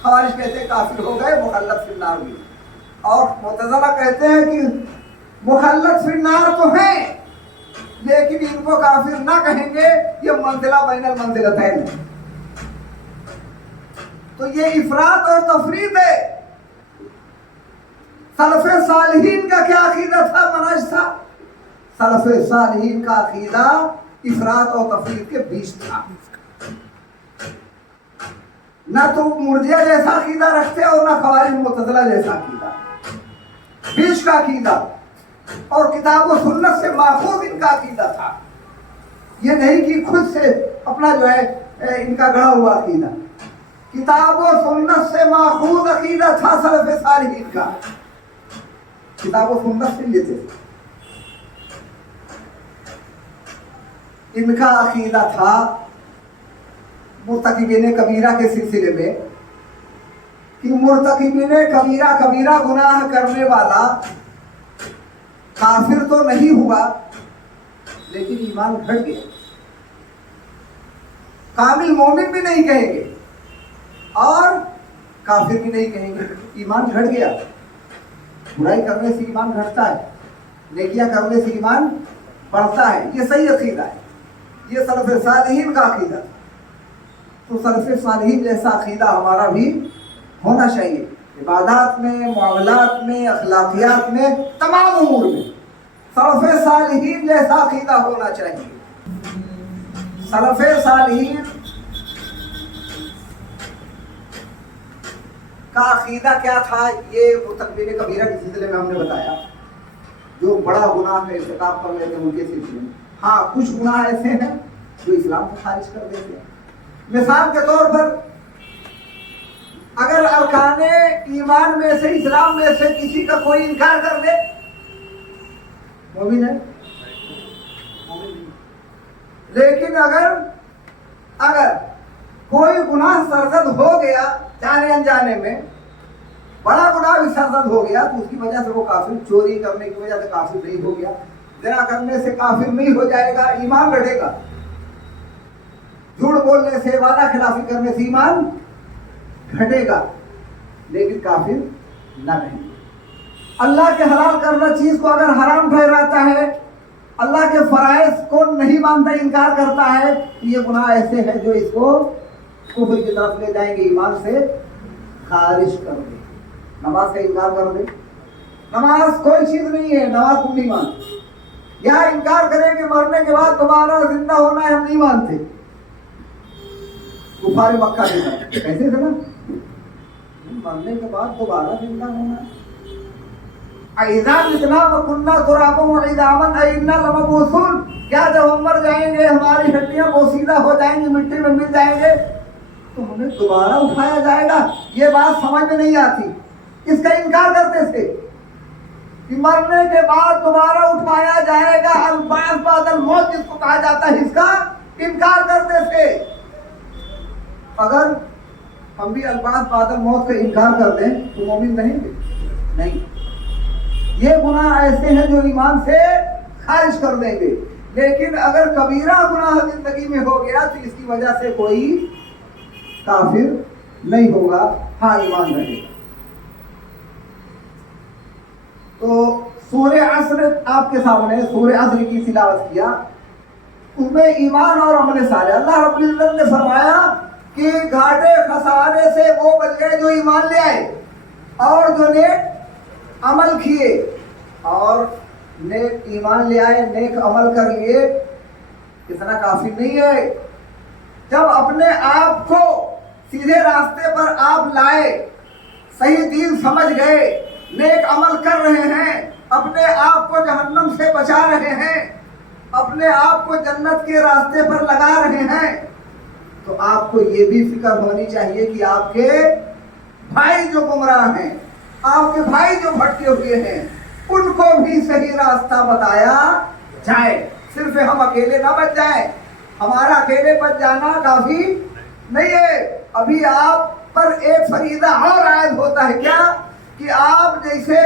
خوارج کہتے ہیں کافر ہو گئے، مخلد فی النار ہوئی. اور معتزلہ کہتے ہیں کہ مخلد فی النار تو ہیں لیکن ان کو کافر نہ کہیں گے، یہ منزلہ بین المنزلتین ہے. تو یہ افراط اور تفریط ہے. سلف صالحین کا کیا عقیدہ تھا، منہج تھا؟ سلف صالحین کا عقیدہ افراط اور تفریط کے بیچ تھا. نہ تو مرجئہ جیسا عقیدہ رکھتے اور نہ خوارج معتزلہ جیسا عقیدہ، بیچ کا عقیدہ. اور کتاب و سنت سے ماخوذ ان کا عقیدہ تھا. یہ نہیں کہ خود سے اپنا جو ہے ان کا گڑھا ہوا عقیدہ. کتاب و سنت سے ماخوذ عقیدہ تھا سلف صالحین کا. کتاب و سنت سے لیتے تھے. ان کا عقیدہ تھا مرتکبین کبیرہ کے سلسلے میں کہ مرتکبین کبیرہ گناہ کرنے والا کافر تو نہیں ہوا لیکن ایمان گھٹ گیا. کامل مومن بھی نہیں کہیں گے اور کافر بھی نہیں کہیں گے. ایمان گھٹ گیا. برائی کرنے سے ایمان گھٹتا ہے, نیکیاں کرنے سے ایمان بڑھتا ہے. یہ صحیح عقیدہ ہے, یہ سلف صالحین کا عقیدہ. تو سلف صالحین جیسا عقیدہ ہمارا بھی ہونا چاہیے, عبادات میں, معاملات میں, اخلاقیات میں, تمام امور میں سلف صالحین جیسا عقیدہ ہونا چاہیے. سلف صالحین کا عقیدہ کیا تھا, یہ مرتکبین کبیرہ کے سلسلے میں ہم نے بتایا. جو بڑا گناہ ہے ارتکاب کر لیتے ہیں ان کے سلسلے میں. ہاں کچھ گناہ ایسے ہیں جو اسلام کو خارج کر دیتے ہیں. مثال کے طور پر اگر ارکان ایمان میں سے, اسلام میں سے کسی کا کوئی انکار کر دے, مومن ہے. لیکن اگر کوئی گناہ سرزد ہو گیا جانے انجانے میں, بڑا گناہ بھی سرزد ہو گیا, تو اس کی وجہ سے وہ کافر, چوری کرنے کی وجہ سے کافر نہیں ہو گیا, زنا کرنے سے کافر نہیں ہو جائے گا, ایمان گھٹے گا. جھوٹ بولنے سے, وعدہ خلافی کرنے سے ایمان گھٹے گا, لیکن کافر نہ رہے. اللہ کے حلال کرنا چیز کو اگر حرام ٹھہراتا ہے, اللہ کے فرائض کو نہیں مانتا, انکار کرتا ہے, تو یہ گناہ ایسے ہیں جو اس کو کفر کی طرف لے جائیں گے, ایمان سے خارج کر دیں. نماز کا انکار کر دے, نماز کوئی چیز نہیں ہے, نماز کو نہیں مانتے. یا انکار کریں کہ مرنے کے بعد دوبارہ زندہ ہونا ہے, ہم نہیں مانتے. کفار مکہ کے ساتھ کیسے تھا نا, مرنے کے بعد دوبارہ زندہ ہونا ہے. اِذَا مِتْنَا وَكُنَّا تُرَابًا وَعِظَامًا أَإِنَّا لَمَبْعُوثُونَ, کیا جب ہم مر جائیں گے, ہماری ہڈیاں بوسیدہ ہو جائیں گی, مٹی میں مل جائیں گے, تو ہمیں دوبارہ اٹھایا جائے گا؟ یہ بات سمجھ میں نہیں آتی. اس کا انکار کرتے تھے کہ مرنے کے بعد دوبارہ اٹھایا جائے گا, البعث بعد الموت جس کو کہا جاتا ہے, اس کا انکار کرتے تھے. اگر ہم بھی البعث بعد الموت کا انکار کر دیں تو مومن رہیں گے؟ نہیں. یہ گناہ ایسے ہیں جو ایمان سے خارج کر دیں گے. لیکن اگر کبیرہ گناہ زندگی میں ہو گیا تو اس کی وجہ سے کوئی کافر نہیں ہوگا, ہاں ایمان رہے گا. تو سورہ عصر آپ کے سامنے, سورہ عصر کی تلاوت کیا, اس میں ایمان اور عمل صالح, اللہ رب العزت نے فرمایا کہ گھاٹے خسارے سے وہ بچ گئے جو ایمان لے آئے اور جو نیک عمل کیے. اور نیک ایمان لے آئے, نیک عمل کر لیے, اتنا کافی نہیں ہے. جب اپنے آپ کو سیدھے راستے پر آپ لائے, صحیح دین سمجھ گئے, نیک عمل کر رہے ہیں, اپنے آپ کو جہنم سے بچا رہے ہیں, اپنے آپ کو جنت کے راستے پر لگا رہے ہیں, تو آپ کو یہ بھی فکر ہونی چاہیے کہ آپ کے بھائی جو گمراہ ہیں, آپ کے بھائی جو بھٹکے ہوئے ہیں, ان کو بھی صحیح راستہ بتایا جائے. صرف ہم اکیلے نہ بچ جائیں. ہمارا اکیلے بچ جانا کافی نہیں ہے. ابھی آپ پر ایک فریضہ اور عائد ہوتا ہے. کیا کہ آپ جیسے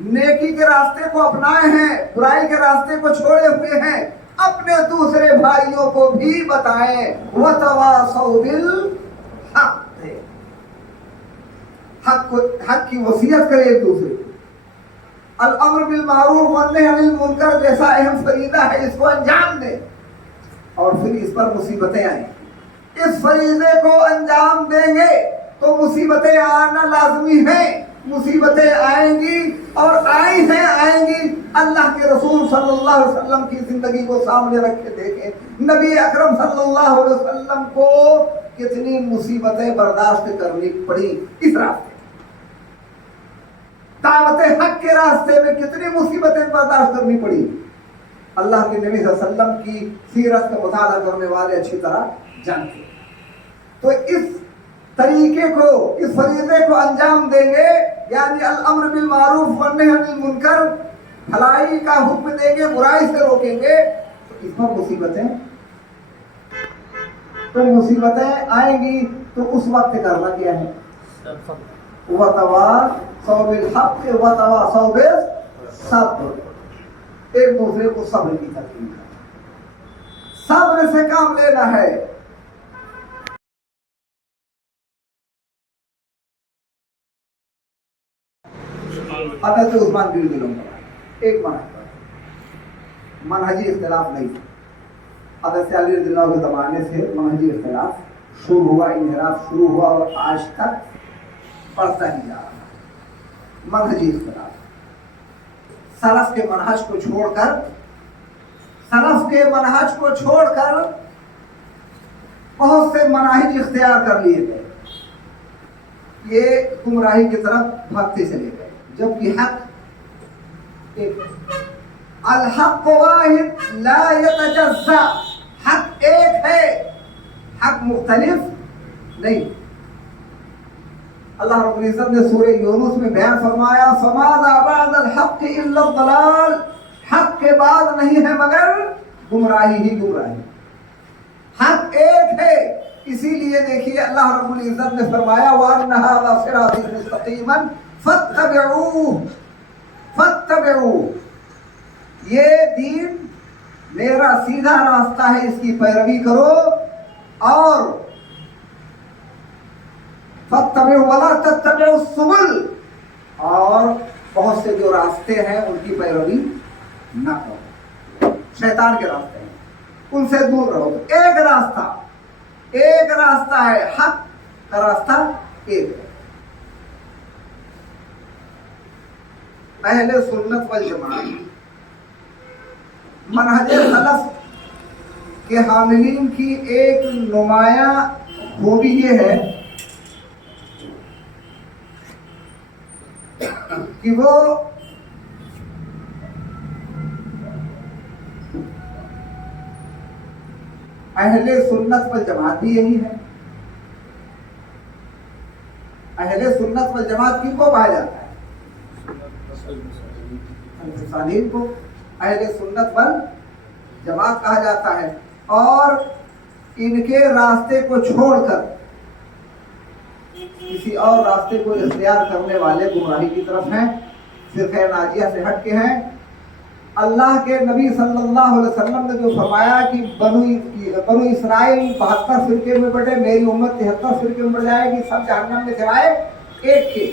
نیکی کے راستے کو اپنائے ہیں, برائی کے راستے کو چھوڑے ہوئے ہیں, اپنے دوسرے بھائیوں کو بھی بتائیں. وَتَوَاصَوْا بِالْحَقِّ, حق کی وصیت کرے ایک دوسرے. الامر بالمعروف والنہی عن المنکر جیسا اہم فریضہ ہے, اس کو انجام دیں, اور پھر اس پر مصیبتیں آئیں. اس فریضے کو انجام دیں گے تو مصیبتیں آنا لازمی ہیں. مصیبتیں آئیں گی اور آئی ہیں. اللہ کے رسول صلی اللہ علیہ وسلم کی زندگی کو سامنے رکھ کے دیکھیں, نبی اکرم صلی اللہ علیہ وسلم کو کتنی مصیبتیں برداشت کرنی پڑی اس راستے, دعوت حق کے راستے میں کتنی مصیبتیں برداشت کرنی پڑی. اللہ کے نبی صلی اللہ علیہ وسلم کی سیرت کا مطالعہ کرنے والے اچھی طرح جانتے. تو اس طریقے کو, اس فریضے کو انجام دیں گے, یعنی الامر بالمعروف والنہی عن المنکر, بھلائی کا حکم دیں گے, برائی سے روکیں گے, تو اس پر مصیبتیں آئیں گی. تو اس وقت کرنا کیا ہے؟ وَتَوَاصَوْا بِالْحَقِّ وَتَوَاصَوْا بِالصَّبْرِ, ایک دوسرے کو صبر کی تلقین کرنا, صبر سے کام لینا ہے. حضرت عثمان بن ظلم کا ایک منہجی اختلاف نہیں تھا. حضرت علی رضی اللہ کے زمانے سے منہجی اختلاف شروع ہوا, انحراف شروع ہوا اور آج تک بڑھتا ہی جا رہا ہے. منہجی اختلاف سلف کے منہج کو چھوڑ کر, سلف کے منہج کو چھوڑ کر بہت سے مناہج اختیار کر لیے گئے, یہ گمراہی کی طرف بھاگتے چلے گئے, جبکہ حق ایک ہے. الحق واحد لا يتجزا, حق ایک ہے, حق مختلف نہیں. اللہ رب العزت نے سورہ یونس میں بیان فرمایا فماذا بعد الحق الا الضلال, حق کے بعد نہیں ہے مگر گمراہی ہی گمراہی. حق ایک ہے, اسی لیے دیکھیے اللہ رب العزت نے فرمایا وَأَنَّ هَذَا صِرَاطِي مُسْتَقِيمًا فَاتَّبِعُوهُ, یہ دین میرا سیدھا راستہ ہے, اس کی پیروی کرو, اور فَاتَّبِعُوا وَلَا تَتَّبِعُوا السُّبُلَ, اور بہت سے جو راستے ہیں ان کی پیروی نہ کرو, شیطان کے راستے ہیں ان سے دور رہو. ایک راستہ ہے, حق کا راستہ ایک ہے. اہل سنت والجماعت منہج سلف کے حاملین کی ایک نمایاں خوبی یہ ہے کہ وہ اہل سنت والجماعت بھی یہی ہے. اہل سنت والجماعت کن کو کہا جاتا ہے؟ مسلمانین کو اہل سنت والجماعت کہا جاتا ہے, اور ان کے راستے کو چھوڑ کر کسی اور راستے کو اختیار کرنے والے گمراہی کی طرف ہیں, فرقہ ناجیہ سے ہٹ کے ہیں. اللہ کے نبی صلی اللہ علیہ وسلم نے جو فرمایا کہ بنو اسرائیل 72 فرقے میں بٹے, میری امت 73 فرقے میں بٹ جائے گی, سب جہنم میں سوائے ایک کے.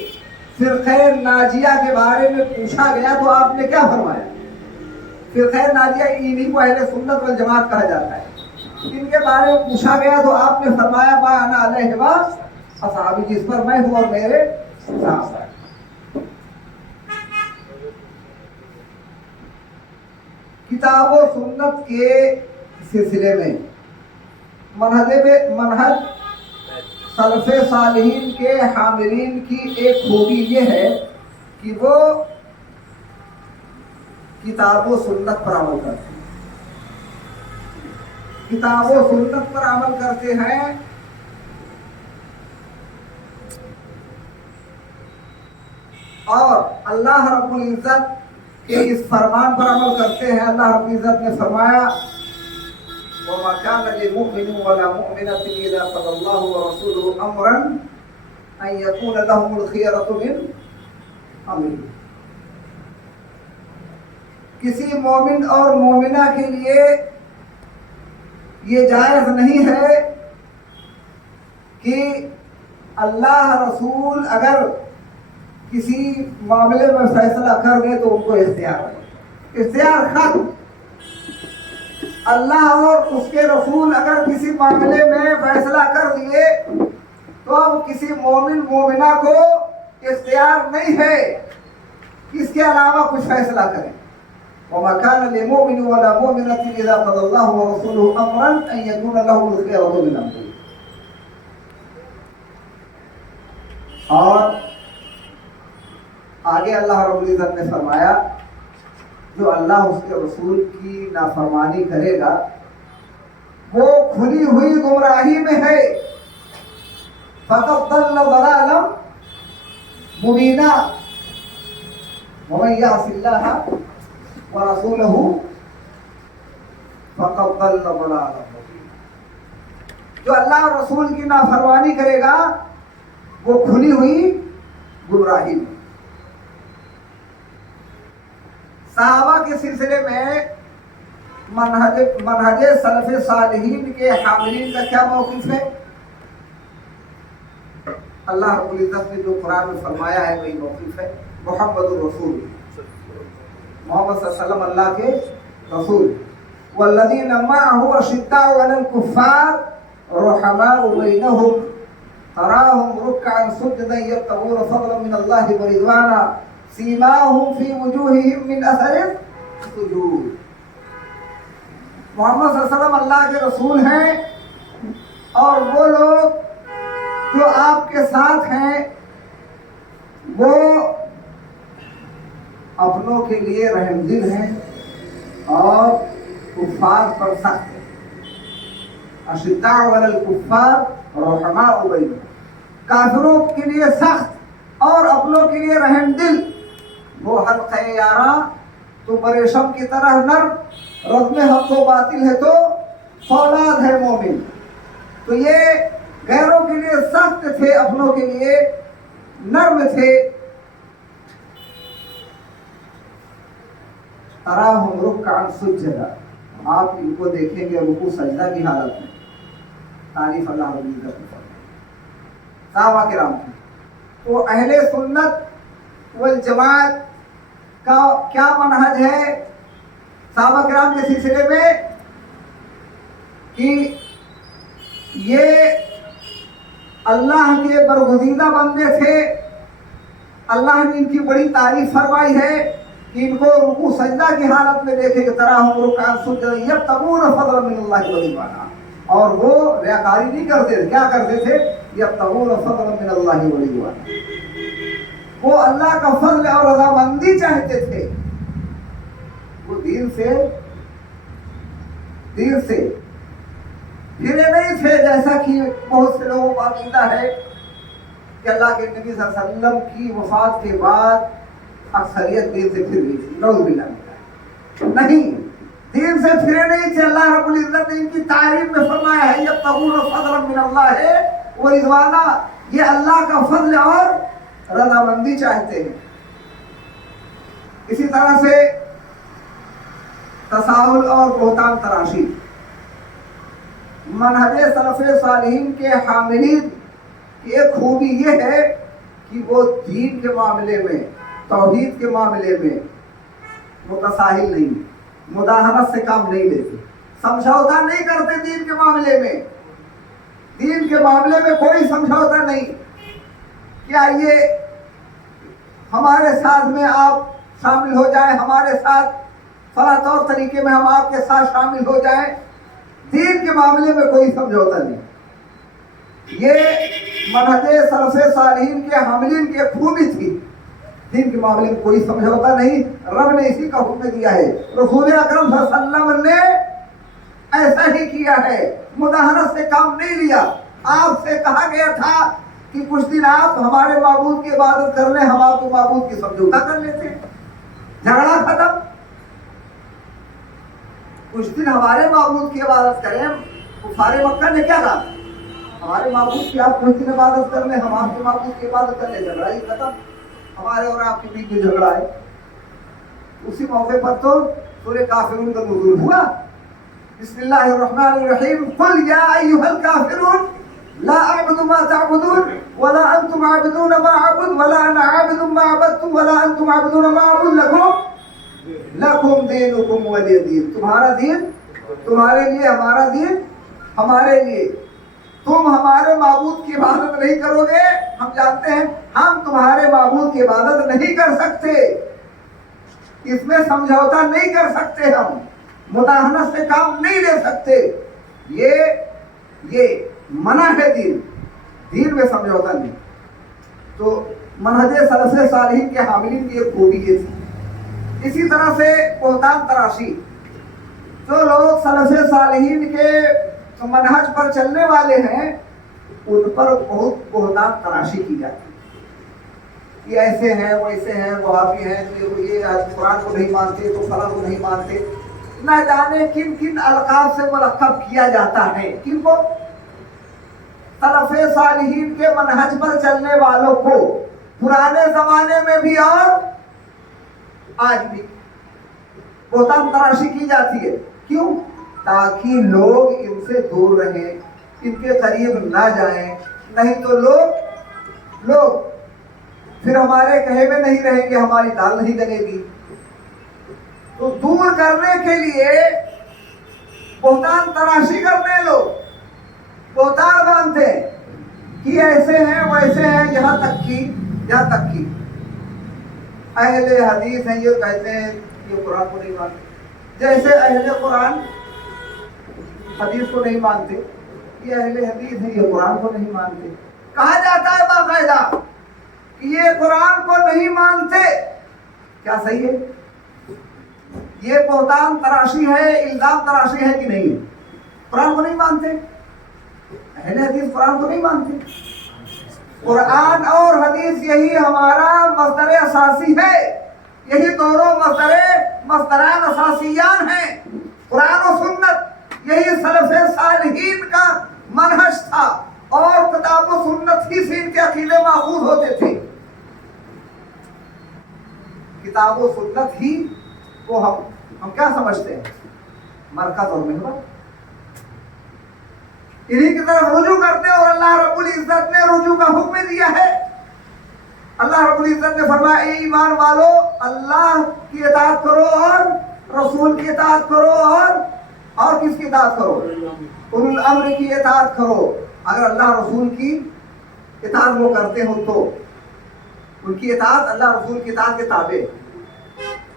فرقہ ناجیہ کے بارے میں پوچھا گیا تو آپ نے کیا فرمایا؟ فرقہ ناجیہ انہی کو اہل سنت والجماعت کہا جاتا ہے. ان کے بارے میں پوچھا گیا تو آپ نے فرمایا ما انا علیہ و اصحابی, جس پر میں ہوں اور میرے صحابہ. کتاب و سنت کے سلسلے میں منہج سلف صالحین کے حاملین کی ایک خوبی یہ ہے کہ وہ کتاب و سنت پر عمل کرتے ہیں. کتاب و سنت پر عمل کرتے ہیں, اور اللہ رب العزت کہ اس فرمان پر عمل کرتے ہیں. اللہ رب العزت نے فرمایا وَمَا كَانَ لِمُؤْمِنٍ وَلَا مُؤْمِنَةٍ إِذَا قَضَى اللَّهُ وَرَسُولُهُ أَمْرًا أَن يَكُونَ لَهُمُ الْخِيَرَةُ مِنْ أَمْرِهِمْ. کسی مومن اور مومنہ کے لیے یہ جائز نہیں ہے کہ اللہ رسول اگر کسی معاملے میں فیصلہ کر دے تو ان کو اختیار ختم. اللہ اور اس کے رسول اگر کسی معاملے میں فیصلہ کر دیے تو اب کسی مومن مومنہ کو اختیار نہیں ہے اس کے علاوہ کچھ فیصلہ کریں. وَمَا كَانَ لِمُؤْمِنٍ وَلَا مُؤْمِنَةٍ إِذَا قَضَى اللَّهُ وَرَسُولُهُ أَمْرًا أَن يَكُونَ لَهُمُ الْخِيَرَةُ مِنْ أَمْرِهِمْ. اور آگے اللہ رب العزت نے فرمایا جو اللہ اس کے رسول کی نافرمانی کرے گا وہ کھلی ہوئی گمراہی میں ہے. فَقَدْ ضَلَّ ضَلَالًا مُبِينًا وَمَن يَعْصِ اللَّهَ وَرَسُولَهُ فَقَدْ ضَلَّ ضَلَالًا مُبِينًا. جو اللہ اور رسول کی نافرمانی کرے گا وہ کھلی ہوئی گمراہی میں. صحابہ کے سلسلے میں منہج سلف صالحین کے حاملین کا کیا موقف ہے؟ اللہ رب العزت نے جو قرآن میں فرمایا ہے وہی موقف ہے. محمد الرسول، محمد صلی اللہ علیہ وسلم اللہ کے رسول. والذین معه اشداء علی الکفار رحماء بینہم تراهم رکعا سجدا یبتغون فضلا من اللہ ورضوانا سیماهم فی وجوہہم من اثر السجود. محمد صلی اللہ علیہ وسلم اللہ کے رسول ہیں اور وہ لوگ جو آپ کے ساتھ ہیں وہ اپنوں کے لیے رحم دل ہیں اور کفار پر سخت ہیں. اشداء علی الکفار رحماء بینہم، کافروں کے لیے سخت اور اپنوں کے لیے رحم دل. وہ حلقہ یاراں تو ریشم کی طرح نرم، رزم حق و باطل ہے تو فولاد ہے مومن. تو یہ غیروں کے لیے سخت تھے، اپنوں کے لیے نرم تھے. تراہم رکعا سجدا، آپ ان کو دیکھیں گے رکوع سجدہ کی حالت میں. تعریف اللہ رب العزت کی. صحابہ کرام کی تو اہل سنت والجماعت کا کیا منہج ہے صحابہ کرام کے سلسلے میں کہ یہ اللہ کے برگزیدہ بندے تھے. اللہ نے ان کی بڑی تعریف فرمائی ہے کہ ان کو رکوع سجدہ کی حالت میں دیکھے کہ تراہم رکعا سجدا یبتغون فضلا من اللہ ورضوانا، اور وہ ریاکاری نہیں کرتے تھے. کیا کرتے تھے؟ یبتغون فضلا من اللہ ورضوانا، وہ اللہ کا فضل اور رضامندی چاہتے تھے. وہ دین سے پھرے نہیں تھے، جیسا کہ بہت سے لوگوں کو عقیدہ ہے کہ اللہ کے نبی صلی اللہ علیہ وسلم کی وفات کے بعد اکثریت دین سے پھر گئی تھی. نعوذ باللہ نہیں، دین سے پھرے نہیں تھے. اللہ رب العزت نے ان کی تعریف میں فرمایا ہے یبتغون فضلا من اللہ ورضوانا، یہ اللہ کا فضل اور رضامندی چاہتے ہیں. اسی طرح سے تساہل اور بہتان تراشی، منہج سلف صالحین کے حاملین کی ایک خوبی یہ ہے کہ وہ دین کے معاملے میں، توحید کے معاملے میں متساہل نہیں، مداہنت سے کام نہیں لیتے، سمجھوتا نہیں کرتے. دین کے معاملے میں، دین کے معاملے میں کوئی سمجھوتا نہیں کہ آئیے ہمارے ساتھ میں آپ شامل ہو جائیں، ہمارے ساتھ فلاں طور طریقے میں ہم آپ کے ساتھ شامل ہو جائیں. دین کے معاملے میں کوئی سمجھوتا نہیں. یہ منہج سلف صالحین کے حاملین کی ایک خوبی تھی. دین کے معاملے میں کوئی سمجھوتا نہیں. رب نے اسی کا حکم دیا ہے، رسول اکرم صلی اللہ علیہ وسلم نے ایسا ہی کیا ہے، مداہنت سے کام نہیں لیا. آپ سے کہا گیا تھا کہ کچھ دن آپ ہمارے معبود کی عبادت کر لیں، ہم آپ کے معبود کی سمجھوتا کر لیتے، جھگڑا ختم. کچھ دن ہمارے معبود کی عبادت کریں. کفار مکہ نے کیا کہا؟ ہمارے معبود کی آپ کچھ دن عبادت کر لیں، ہم آپ کے معبود کی عبادت کر لیں. جھگڑا ہی ختم. ہمارے اور آپ کے بیچ میں جھگڑا ہے. اسی موقع پر تو سورہ کافرون کا نزول ہوا. بسم اللہ الرحمن الرحیم. قل یا ایھا الکافرون لا اعبد ما تعبدون ولا انتم عابدون ما اعبد ولا انا عابد ما عبدتم ولا انتم عابدون ما اعبد لکم دینکم ولی دین. تمہارا دین تمہارے لیے، ہمارا دین ہمارے لیے. تم ہمارے معبود کی عبادت نہیں کرو گے، ہم جانتے ہیں ہم تمہارے معبود کی عبادت نہیں کر سکتے. اس میں سمجھوتا نہیں کر سکتے، ہم مداہنت سے کام نہیں لے سکتے. یہ منع ہے دین میں سمجھوتا نہیں. تو منہج سلف صالحین کے حاملین کی ایک خوبی یہ تھی. اسی طرح سے بہتان تراشی، جو لوگ سلف صالحین کے منہج پر چلنے والے ہیں ان پر بہت بہتان تراشی کی جاتی ہے. یہ ایسے ہیں، ویسے ہیں، وہابی ہیں، یہ قرآن کو نہیں مانتے تو فلاں کو نہیں مانتے. نہ جانے کن کن القاب سے ملقب کیا جاتا ہے. کن کو؟ سلف صالحین کے منہج پر چلنے والوں کو، پرانے زمانے میں بھی اور آج بھی بہتان تراشی کی جاتی ہے. کیوں؟ تاکہ لوگ ان سے دور رہیں، ان کے قریب نہ جائیں. نہیں تو لوگ پھر ہمارے کہے میں نہیں رہیں گے، ہماری دال نہیں گلے گی. تو دور کرنے کے لیے بہتان تراشی کرتے ہیں لوگ، بہتان باندھتے ہیں کہ ایسے ہیں ویسے ہیں، یہاں تک کی اہل حدیث ہیں یہ کہتے ہیں یہ قرآن کو نہیں مانتے، جیسے اہل قرآن حدیث کو نہیں مانتے، یہ اہل حدیث ہیں یہ قرآن کو نہیں مانتے. کہا جاتا ہے باقاعدہ کہ یہ قرآن کو نہیں مانتے. کیا صحیح ہے؟ یہ بہتان تراشی ہے، الزام تراشی ہے کہ نہیں؟ قرآن کو نہیں مانتے، اہل حدیث قرآن کو نہیں مانتے. قرآن اور حدیث یہی ہمارا مصدر اساسی ہے، یہی دونوں مصدران اساسیان ہیں. قرآن و سنت یہی سلف صالحین کا منہج تھا، اور کتاب و سنت ہی سے ان کے عقیدے ماخوذ ہوتے تھے. کتاب و سنت ہی کو ہم کیا سمجھتے ہیں؟ مرکز اور محور، انہی کی طرف رجوع کرتے ہیں. اور اللہ رب العزت نے رجوع کا حکم دیا ہے. اللہ رب العزت نے فرمایا اے ایمان والو اللہ کی اطاعت کرو اور رسول کی اطاعت کرو اور کس کی اطاعت کرو؟ اولو الامر کی اطاعت کرو. اگر اللہ رسول کی اطاعت وہ کرتے ہو تو ان کی اطاعت اللہ رسول کی اطاعت کے تابع.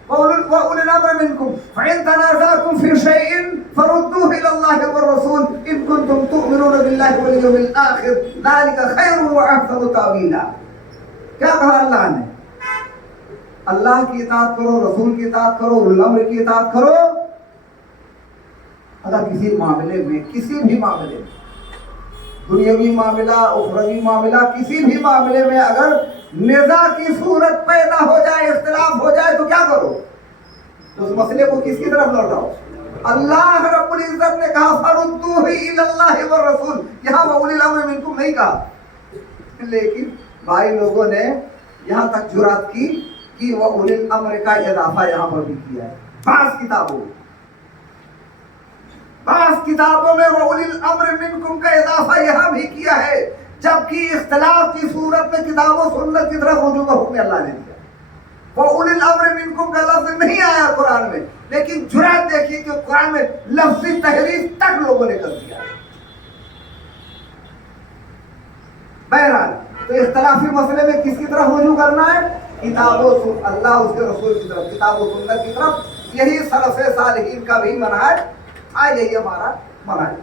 وَأُولِي الْأَمْرِ مِنْكُمْ فَإِنْ تَنَازَعْتُمْ فِي شَيْءٍ فَرُدُّوهُ إِلَى اللَّهِ وَالرَّسُولِ إِن كُنتُمْ تُؤْمِنُونَ بِاللَّهِ وَالْيَوْمِ الْآخِرِ ذَلِكَ خَيْرٌ وَأَحْسَنُ تَأْوِيلًا. کیا کہا اللہ نے؟ اللہ کی اطاعت کرو، رسول کی اطاعت کرو، اولو الامر کی اطاعت کرو. اگر کسی معاملے میں، کسی بھی معاملے میں، دنیاوی معاملہ، اخروی معاملہ، کسی بھی معاملے میں اگر نزاع کی صورت پیدا ہو جائے، اختلاف ہو جائے تو کیا کرو؟ تو اس مسئلے کو کس کی طرف لوٹاؤ؟ اللہ رب العزت نے کہا فَرُدُّوهُ إِلَى اللَّهِ وَالرَّسُولِ. یہاں وَأُولِي الْأَمْرِ مِنْكُمْ نہیں کہا، لیکن بھائی لوگوں نے یہاں تک جرات کی کہ وَأُولِي الْأَمْرِ کا اضافہ یہاں پر بھی کیا ہے. بعض کتابوں میں وَأُولِي الْأَمْرِ مِنْكُمْ کا اضافہ یہاں بھی کیا ہے، جبکہ اختلاف کی صورت میں کتاب و سنت کی طرف رجوع کا حکم اللہ نے دیا. وَأُولِي الْأَمْرِ مِنْكُمْ کا لفظ نہیں آیا قرآن میں، لیکن جرات دیکھیے کہ قرآن میں لفظی تحریف تک لوگوں نے کر دیا. بہرحال تو اختلافی مسئلے میں کس کی طرف رجوع کرنا ہے؟ کتاب و سنت، اللہ اس کے رسول کی طرف، کتاب و سنت کی طرف. یہی سلف صالحین کا بھی منہج تھا، یہی ہمارا منہج.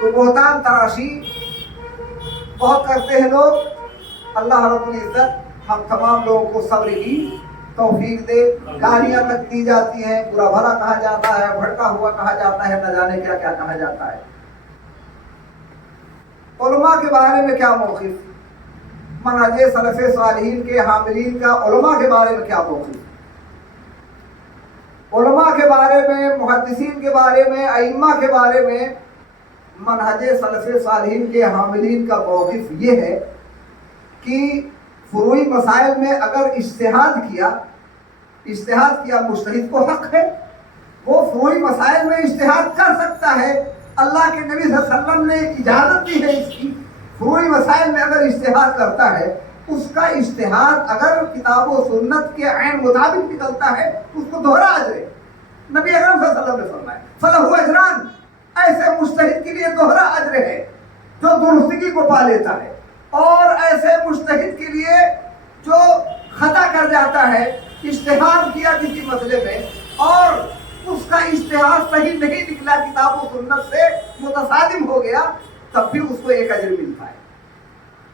تو بہتان تراشی بہت کرتے ہیں لوگ. اللہ رب العزت ہم تمام لوگوں کو صبر کی توفیق دے. گالیاں تک دی جاتی ہیں، برا بھلا کہا جاتا ہے، بھڑکا ہوا کہا جاتا ہے، نہ جانے کیا کیا کہا جاتا ہے. علماء کے بارے میں کیا موقف؟ منہج سلف صالحین کے حاملین کا علماء کے بارے میں کیا موقف؟ علماء کے بارے میں، محدثین کے بارے میں، ائمہ کے بارے میں منہج سلف صالحین کے حاملین کا موقف یہ ہے کہ فروعی مسائل میں اگر اجتہاد کیا مجتہد کو حق ہے، وہ فروعی مسائل میں اجتہاد کر سکتا ہے. اللہ کے نبی صلی اللہ علیہ وسلم نے اجازت دی ہے اس کی. فروعی مسائل میں اگر اجتہاد کرتا ہے، اس کا اجتہاد اگر کتاب و سنت کے عین مطابق نکلتا ہے تو اس کو دوہرا اجر ہے. نبی اکرم صلی اللہ علیہ وسلم نے فرمایا فَلَهُ أَجْرَانِ. ایسے مجتہد کے لیے دوہرا اجر ہے جو درستگی کو پا لیتا ہے، اور ایسے مجتہد کے لیے جو خطا کر جاتا ہے، اجتہاد کیا کسی مسئلے میں اور اس کا اجتہاد صحیح نہیں نکلا، کتاب و سنت سے متصادم ہو گیا، تب بھی اس کو ایک اجر ملتا ہے.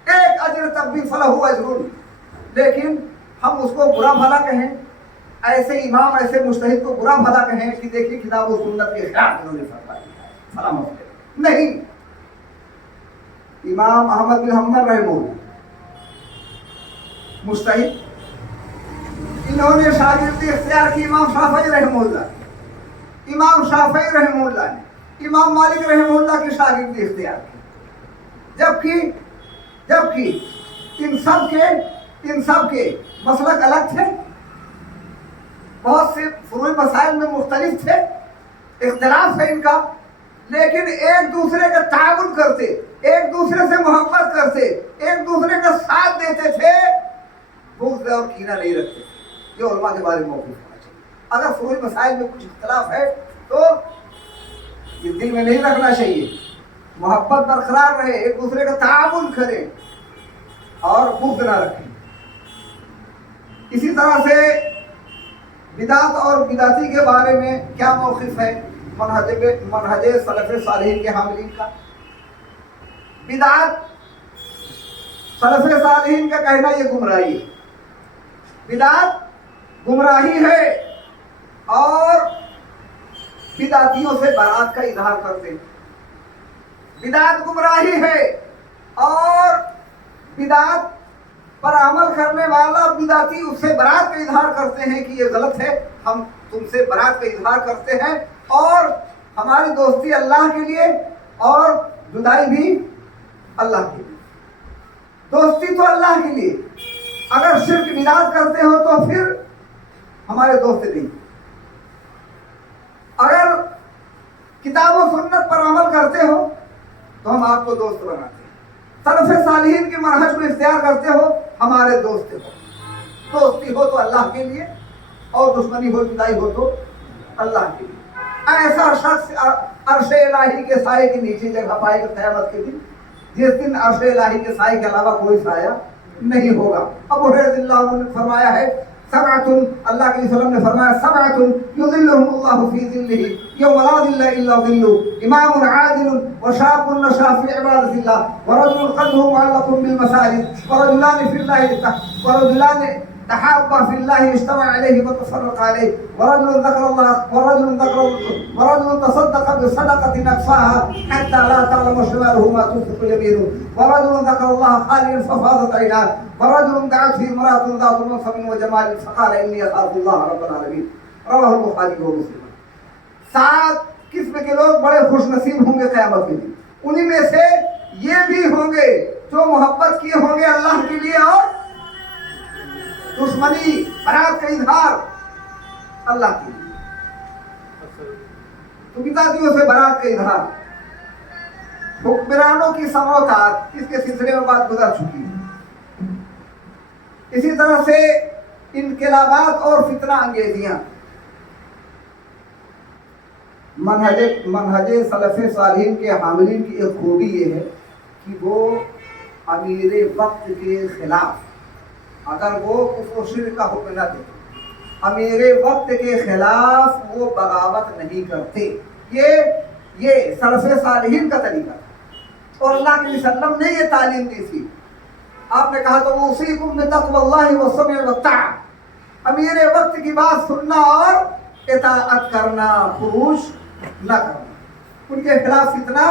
ایک اجر تب بھی فَلَهُ أَجْرٌ. لیکن ہم اس کو برا بھلا کہیں، ایسے امام ایسے مجتہد کو برا بھلا کہیں کہ دیکھیے کتاب و سنت کے خلاف انہوں نے فتویٰ دیا ہے، فلاں مسئلے نہیں. امام احمد بن حنبل رحمہ اللہ مجتہد، انہوں نے شاگردی اختیار کی امام شافعی رحمہ اللہ. امام شافعی رحمہ اللہ نے امام مالک رحمہ اللہ کی شاگردی اختیار کی، جبکہ ان سب کے مسلک الگ تھے، بہت سے فروعی مسائل میں مختلف تھے، اختلاف ہے ان کا، لیکن ایک دوسرے کا تعاون کرتے، ایک دوسرے سے محبت کرتے. طرح سے ایک دوسرے کا ساتھ دیتے تھے، بغض اور کینہ نہیں رکھتے تھے۔ یہ علماء کے بارے میں موقف ہونا چاہیے۔ اگر فروعی مسائل میں کچھ اختلاف ہے تو یہ دل میں نہیں رکھنا چاہیے، محبت برقرار رہے، ایک دوسرے کا تعاون کریں اور بغض نہ رکھیں۔ اسی طرح سے بدعت اور بدعتی کے بارے میں کیا موقف ہے منہج سلف صالحین کے حاملین کا؟ بدعت سلف صالحین کا کہنا یہ گمراہی ہے، بدعت گمراہی ہے، اور بدعتیوں سے برات کا اظہار کرتے ہیں۔ بدعت گمراہی ہے اور بدعت پر عمل کرنے والا بدعتی اس سے برات کا اظہار کرتے ہیں کہ یہ غلط ہے، ہم تم سے برات کا اظہار کرتے ہیں، اور ہماری دوستی اللہ کے لیے اور جدائی بھی اللہ کے لیے۔ دوستی تو اللہ کے لیے، اگر شرک بدعت کرتے ہو تو پھر ہمارے دوست نہیں۔ اگر کتاب و سنت پر عمل کرتے ہو تو ہم آپ کو دوست بناتے ہیں، سلف صالحین کے منہج کو اختیار کرتے ہو ہمارے دوست ہو۔ دوستی ہو تو اللہ کے لیے اور دشمنی ہو جدائی ہو تو اللہ کے لیے۔ ایسا شخص عرش الہی کے سائے کے نیچے جگہ پائے گا قیامت کے دن، جس دن عرش الہی کے سائے کے علاوہ کوئی سایہ نہیں ہوگا۔ ابو ہریرہ رضی اللہ عنہ نے فرمایا ہے، سبعۃ، اللہ کے وسلم نے فرمایا، سبعۃ یظلهم اللہ فی ظلہ یوم لا ظل الا ظلہ، امام عادل وشاب نشا فی عبادۃ اللہ، ورجل قلبه معلق بالمساجد، ورجلان تحابا فی اللہ اجتمع علیہ وتفرق علیہ، ورجل ذکر اللہ، ورجل تصدق بصدقۃ نفسها حتى لا تعلم شماله ما تنفق يمينه، ورجل ذكر الله خاليا ففاضت عيناه، ورجل دعته امرأة ذات منصب وجمال فقال إني أخاف الله رب العالمين، رواه البخاری ومسلم۔ 7 قسم کے لوگ بڑے خوش نصیب ہوں گے قیامت کے دن، انہی میں سے یہ بھی ہوں گے جو محبت کیے ہوں گے اللہ کے لیے اور دشمنی برات کا اظہار اللہ کے لیے۔ تو بدعتیوں سے برات کا اظہار، حکمرانوں کی سموتات، اس کے سلسلے میں بات گزر چکی ہے۔ اسی طرح سے انقلابات اور فتنہ انگیزیاں، منہج سلف صالحین کے حاملین کی ایک خوبی یہ ہے کہ وہ امیر وقت کے خلاف، اگر وہ کفر و شرک کا حکم نہ دے، امیر وقت کے خلاف وہ بغاوت نہیں کرتے۔ یہ سلف صالحین کا طریقہ تھا، اور اللہ کے وسلم نے یہ تعلیم دی تھی۔ آپ نے کہا تو اوصیکم بتقوی اللہ والسمع والطاعہ، امیر وقت کی بات سننا اور اطاعت کرنا، خروج نہ کرنا، ان کے خلاف فتنہ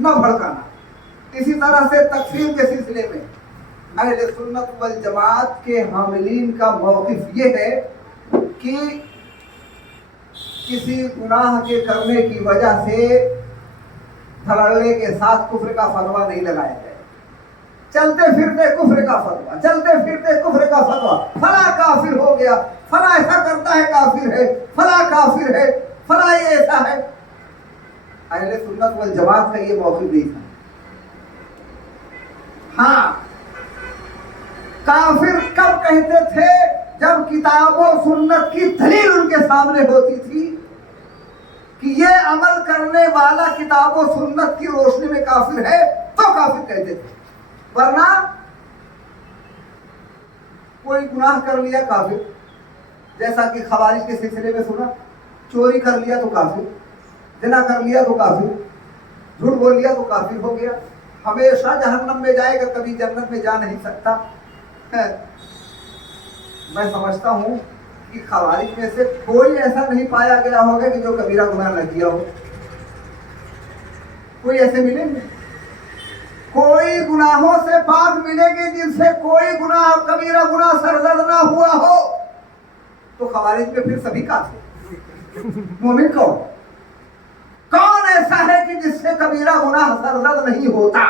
نہ بھڑکانا۔ اسی طرح سے تکفیر کے سلسلے میں اہل سنت والجماعت کے حاملین کا موقف یہ ہے کہ کسی گناہ کے کرنے کی وجہ سے دھڑلے کے ساتھ کفر کا فتویٰ نہیں لگایا جائے۔ چلتے پھرتے کفر کا فتویٰ، چلتے پھرتے کفر کا فتویٰ، فلاں کافر ہو گیا، فلاں ایسا کرتا ہے کافر ہے، فلاں کافر ہے، فلاں یہ ایسا ہے۔ اہل سنت والجماعت کا یہ موقف نہیں تھا۔ ہاں، کافر کب کہتے تھے؟ جب کتاب و سنت کی دلیل ان کے سامنے ہوتی تھی کہ یہ عمل کرنے والا کتاب و سنت کی روشنی میں کافر ہے تو کافر کہتے تھے، ورنہ کوئی گناہ کر لیا کافر، جیسا کہ خوارج کے سلسلے میں سنا، چوری کر لیا تو کافر، زنا کر لیا تو کافر، جھوٹ بول لیا تو کافر ہو گیا، ہمیشہ جہنم میں جائے گا، کبھی جنت میں جا نہیں سکتا۔ میں سمجھتا ہوں کہ خوارج میں سے کوئی ایسا نہیں پایا گیا ہوگا کہ جو کبیرہ گناہ نہ کیا ہو۔ کوئی ایسے ملیں گے؟ کوئی گناہوں سے پاک ملے گے جن سے کوئی گناہ کبیرہ گناہ سرزد نہ ہوا ہو، تو خوارج میں پھر سبھی کافر۔ مومن کون ایسا ہے کہ جس سے کبیرہ گناہ سرزد نہیں ہوتا؟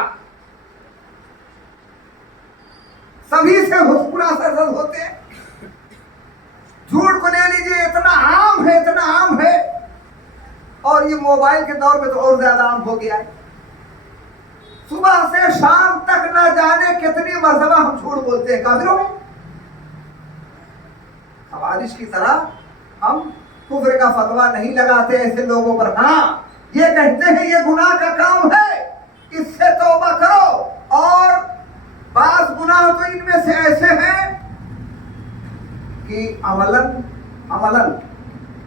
سبھی سے گناہ سرزد ہوتے ہیں۔ جھوٹ کو لے لیجیے، اتنا عام ہے، اتنا عام ہے، اور یہ موبائل کے دور میں تو اور زیادہ عام ہو گیا ہے۔ صبح سے شام تک نہ جانے کتنی مرتبہ ہم جھوٹ بولتے ہیں کافروں میں. خوارج کی طرح ہم کفر کا فتویٰ نہیں لگاتے ایسے لوگوں پر. ہاں یہ کہتے ہیں یہ گناہ کا کام ہے, اس سے توبہ کرو. اور بعض گناہ تو ان میں سے ایسے ہیں کہ عملاً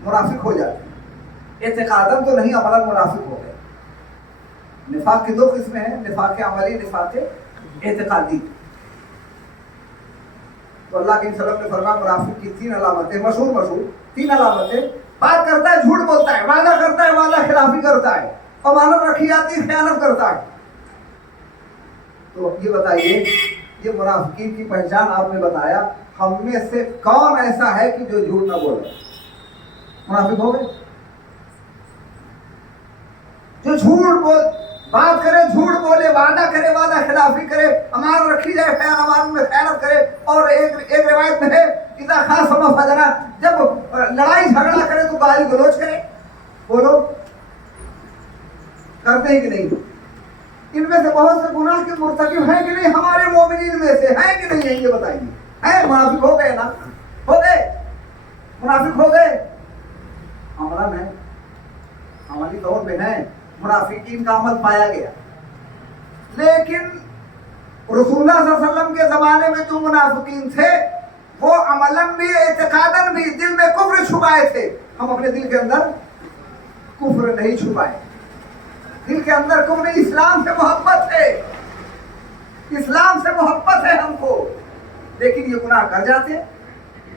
منافق ہو جاتے ہیں, اعتقاداً تو نہیں, عملاً منافق ہو گئے. نفاق کی 2 قسمیں ہیں, نفاق عملی, نفاق اعتقادی. تو اللہ کے وسلم نے فرمایا منافق کی 3 علامتیں, مشہور 3 علامتیں. بات کرتا ہے جھوٹ بولتا ہے, وعدہ کرتا ہے وعدہ خلافی کرتا ہے, امانت رکھی جاتی ہے خیانت کرتا ہے. تو یہ بتائیے, یہ منافقین کی پہچان آپ نے بتایا, ہم میں سے کون ایسا ہے کہ جو جھوٹ نہ بولے؟ منافق ہو گئے. جو جھوٹ بات کرے, جھوٹ بولے, وعدہ کرے وعدہ خلافی کرے, امانت رکھی جائے امانت میں خیانت کرے. اور ایک روایت میں ہے اذا خاصم فجر, جب لڑائی جھگڑا کرے تو گالی گلوچ کرے. بولو کرتے ہیں کہ نہیں؟ ان میں سے بہت سے گناہ کے مرتکب ہیں کہ نہیں ہمارے مومنین میں سے, ہیں کہ نہیں ہیں؟ یہ بتائیے. ہیں منافق ہو گئے نا, ہو گئے منافق ہو گئے. عملاً ہے, عملی طور پہ ہے, منافقین کا عمل پایا گیا. لیکن رسول اللہ صلی اللہ علیہ وسلم کے زمانے میں جو منافقین تھے وہ عملاً بھی اعتقاداً بھی دل میں کفر چھپائے تھے. ہم اپنے دل کے اندر کفر نہیں چھپائے, دل کے اندر کفر نہیں. اسلام سے محبت ہے, اسلام سے محبت ہے ہم کو, لیکن یہ گناہ کر جاتے ہیں,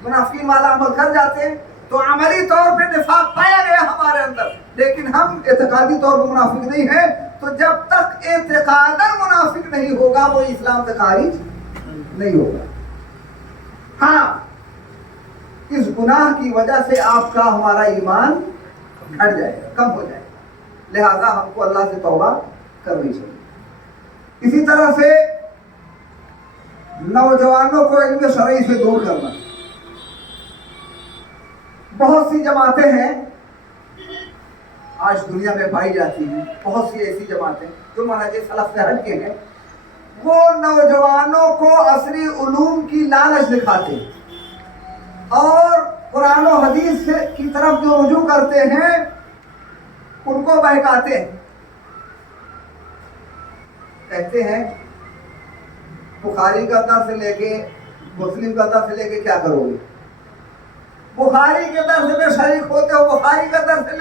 منافقین والا عمل کر جاتے ہیں. تو عملی طور پہ نفاق پایا گیا ہمارے اندر, لیکن ہم اعتقادی طور پر منافق نہیں ہیں. تو جب تک اعتقاداً منافق نہیں ہوگا وہ اسلام سے خارج نہیں ہوگا. ہاں اس گناہ کی وجہ سے آپ کا ہمارا ایمان گھٹ جائے گا, کم ہو جائے گا. لہذا ہم کو اللہ سے توبہ کرنی چاہیے. اسی طرح سے نوجوانوں کو علم شرعی سے دور کرنا. بہت سی جماعتیں ہیں آج دنیا میں پائی جاتی ہیں, بہت سی ایسی جماعتیں جو منہج سلف سے ہٹ کے ہیں. وہ نوجوانوں کو عصری علوم کی لالچ دکھاتے اور قرآن و حدیث کی طرف جو رجوع کرتے ہیں ان کو بہکاتے ہیں. کہتے ہیں بخاری کا درس لے کے, مسلم کا درس لے کے کیا کرو گے؟ بخاری کے درس میں شریک ہوتے ہو, بخاری کا درس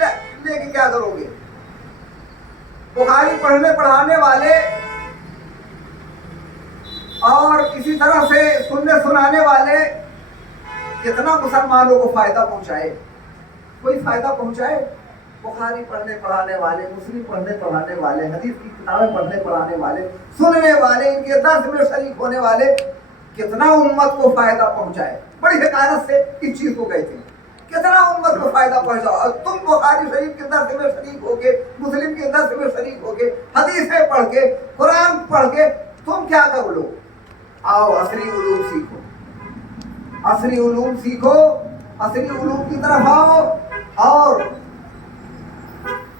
لے کے کیا کرو گے؟ بخاری پڑھنے پڑھانے والے اور اسی طرح سے سننے سنانے والے کتنا مسلمانوں کو فائدہ پہنچائے؟ کوئی فائدہ پہنچائے؟ بخاری پڑھنے پڑھانے والے, مسلم پڑھنے پڑھانے والے, حدیث کی کتابیں پڑھنے پڑھانے والے, سننے والے, ان کے درس میں شریک ہونے والے کتنا امت کو فائدہ پہنچائے؟ بڑی حکایت سے اس چیز کو کہتے ہیں کتنا امت کو فائدہ پہنچاؤ. اور تم بخاری شریف کے درس میں شریک ہو کے, مسلم کے درس میں شریک ہو کے, حدیثیں پڑھ کے, قرآن پڑھ کے تم کیا کر لو؟ آؤ عصری علوم سیکھو, عصری علوم سیکھو, عصری علوم کی طرف آؤ اور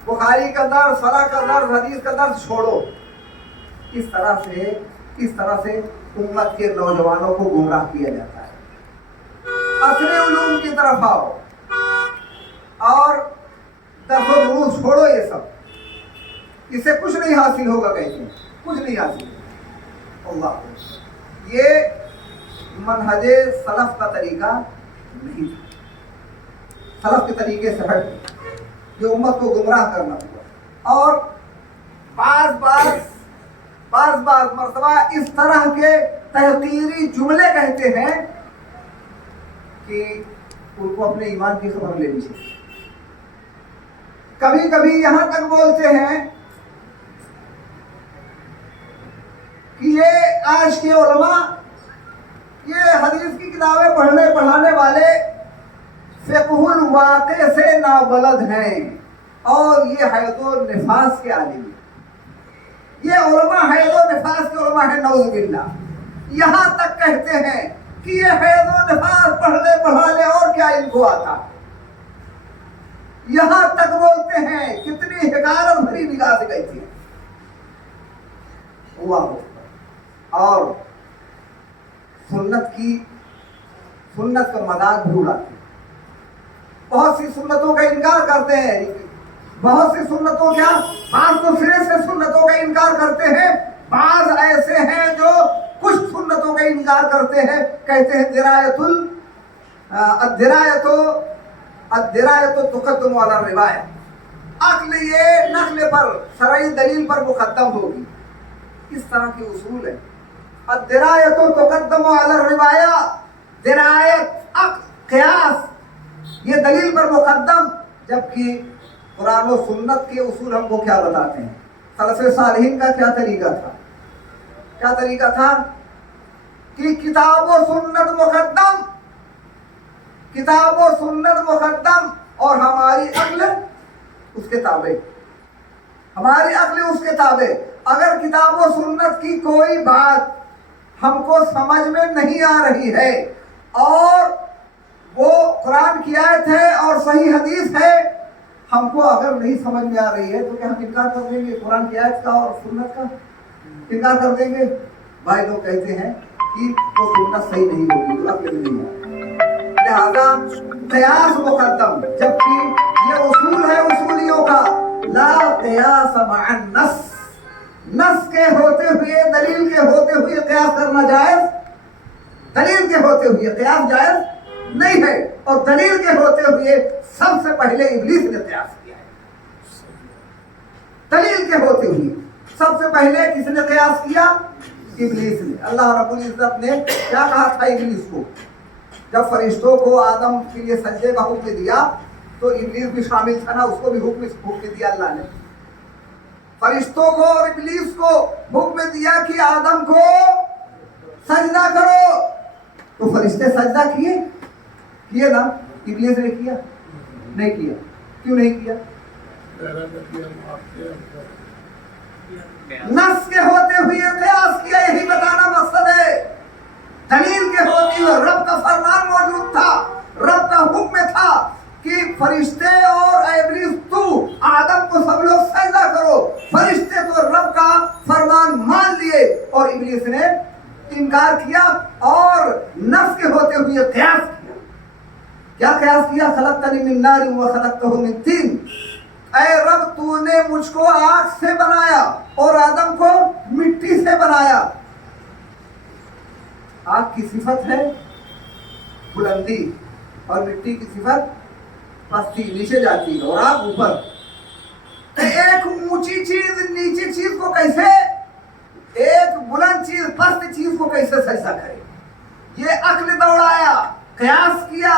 بخاری کا درس, فلاں کا درس, حدیث کا درس چھوڑو. اس طرح سے امت کے نوجوانوں کو گمراہ کیا جاتا ہے. عصری علوم کی طرف آؤ اور درس و دروس چھوڑو. یہ سب اس سے کچھ نہیں حاصل ہوگا, کہتے ہیں کچھ نہیں حاصل. اللہ یہ منہج سلف کا طریقہ نہیں تھا, سلف کے طریقے سے ہٹ جو امت کو گمراہ کرنا ہوا. اور بعض مرتبہ اس طرح کے تحقیری جملے کہتے ہیں کہ ان کو اپنے ایمان کی خبر لینی چاہیے. کبھی کبھی یہاں تک بولتے ہیں کہ یہ آج کے علماء, یہ حدیث کی کتابیں پڑھنے پڑھانے والے فقہ الواقع سے نابلد ہیں اور یہ حیض و نفاس کے عالم ہیں. یہ علماء حیض و نفاس کے علماء ہیں, نعوذ باللہ. یہاں تک کہتے ہیں کہ یہ حیض و نفاس پڑھنے پڑھانے اور کیا ان کو آتا. یہاں تک بولتے ہیں, کتنی حقارت بھری نگاہ سے کہتی ہے. اللہ اور سنت کا مذاق بھی اڑاتے ہیں. بہت سی سنتوں کا انکار کرتے ہیں. بہت سی سنتوں کیا بعض تو سرے سے سنتوں کا انکار کرتے ہیں. بعض ایسے ہیں جو کچھ سنتوں کا انکار کرتے ہیں. کہتے ہیں الدرایت تقدم علی الروایہ. عقل یہ نقل پر شرعی دلیل پر مقدم ہوگی. اس طرح کے اصول ہیں. الدرایت تقدم علی الروایہ. درایت قیاس یہ دلیل پر مقدم. جبکہ قرآن و سنت کے اصول ہم کو کیا بتاتے ہیں؟ سلف صالحین کا کیا طریقہ تھا؟ کیا طریقہ تھا کہ کتاب و سنت مقدم. کتاب و سنت مقدم اور ہماری عقل اس کے تابع. ہماری عقل اس کے تابع. اگر کتاب و سنت کی کوئی بات ہم کو سمجھ میں نہیں آ رہی ہے اور وہ قرآن کی آیت ہے اور صحیح حدیث ہے, ہم کو اگر نہیں سمجھ میں آ رہی ہے تو کیا ہم انکار کر دیں گے قرآن کی آیت کا اور سنت کا؟ انکار کر دیں گے. بھائی لوگ کہتے ہیں کہ وہ سنت صحیح نہیں ہوگی, تو عقل نہیں ہے. لہذا قیاس مقدم. جبکہ یہ اصول ہے اصولیوں کا, لا قیاس مع النص. نص کے ہوتے ہوئے, دلیل کے ہوتے ہوئے قیاس کرنا جائز. دلیل کے ہوتے ہوئے قیاس جائز نہیں ہے. اور دلیل کے ہوتے ہوئے سب سے پہلے ابلیس نے قیاس کیا ہے. دلیل کے ہوتے ہوئے سب سے پہلے کس نے قیاس کیا؟ ابلیس نے. اللہ رب العزت نے کیا کہا تھا ابلیس کو؟ جب فرشتوں کو آدم کے لیے سجدے کا حکم دیا تو ابلیس بھی شامل تھا نا, اس کو بھی حکم دیا اللہ نے. فرشتوں کو اور ابلیس کو حکم دیا کہ آدم کو سجدہ کرو, تو فرشتے سجدہ کیے نا. ابلیس نے کیا نہیں کیا. کیوں نہیں کیا؟ نص کے ہوتے ہوئے قیاس کیا. یہی بتانا مقصد ہے. دلیل کے ہوتے ہوئے رب کا فرمان موجود تھا, رب کا حکم تھا کہ فرشتے اور ابلیس تو آدم کو سب لوگ سجدہ کرو. فرشتے تو رب کا فرمان مان لیے اور ابلیس نے انکار کیا اور نفس کے ہوتے ہوئے قیاس کیا. کیا قیاس کیا؟ خلقتنی من نار و خلقتہ من طین. اے رب تو نے مجھ کو آگ سے بنایا اور آدم کو مٹی سے بنایا. آگ کی صفت ہے بلندی اور مٹی کی صفت پستی, نیچے جاتی ہے, اور آگ اوپر. ایک اونچی چیز نیچی چیز کو کیسے, ایک بلند چیز پست چیز کو کیسے سجدہ کرے؟ یہ عقل دوڑایا, قیاس کیا,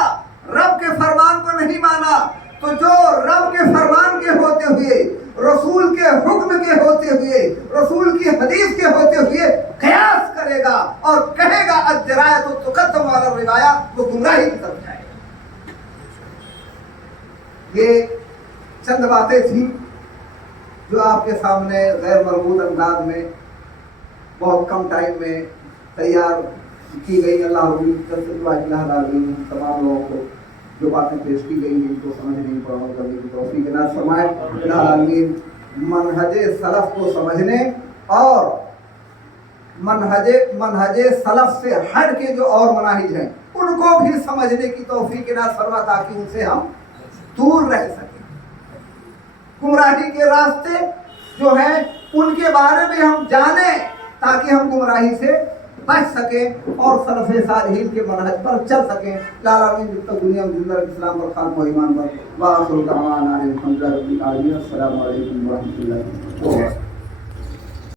رب کے فرمان کو نہیں مانا. تو جو رب کے فرمان کے ہوتے ہوئے, رسول کے حکم کے ہوتے ہوئے, رسول کی حدیث کے ہوتے ہوئے قیاس کرے گا اور کہے گا الدرایت تقدم علی الروایہ, وہ گمراہی کی طرف جائے گا. یہ چند باتیں تھیں جو آپ کے سامنے غیر مربوط انداز میں بہت کم ٹائم میں تیار کی گئی. اللہ العالمین تمام لوگوں کو جو باتیں پیش کی گئی ہیں ان کو سمجھنے پر عمل کرنے کی توفیق عنایت فرمائے. اللہ العالمین منہج سلف کو سمجھنے اور منہج سلف سے ہٹ کے جو اور مناہج ہیں ان کو بھی سمجھنے کی توفیق عنایت فرما, تاکہ ان سے ہم دور رہ سکیں. گمراہی کے راستے جو ہیں ان کے بارے میں ہم جانیں تاکہ ہم گمراہی سے بچ سکیں اور سلف صالحین کے منہج پر چل سکیں. العالمین جب تک دنیا میں زندہ اسلام اور خاتمہ ایمان پر. وآخر دعوانا الحمد للہ رب العالمین. السلام علیکم ورحمۃ اللہ وبرکاتہ.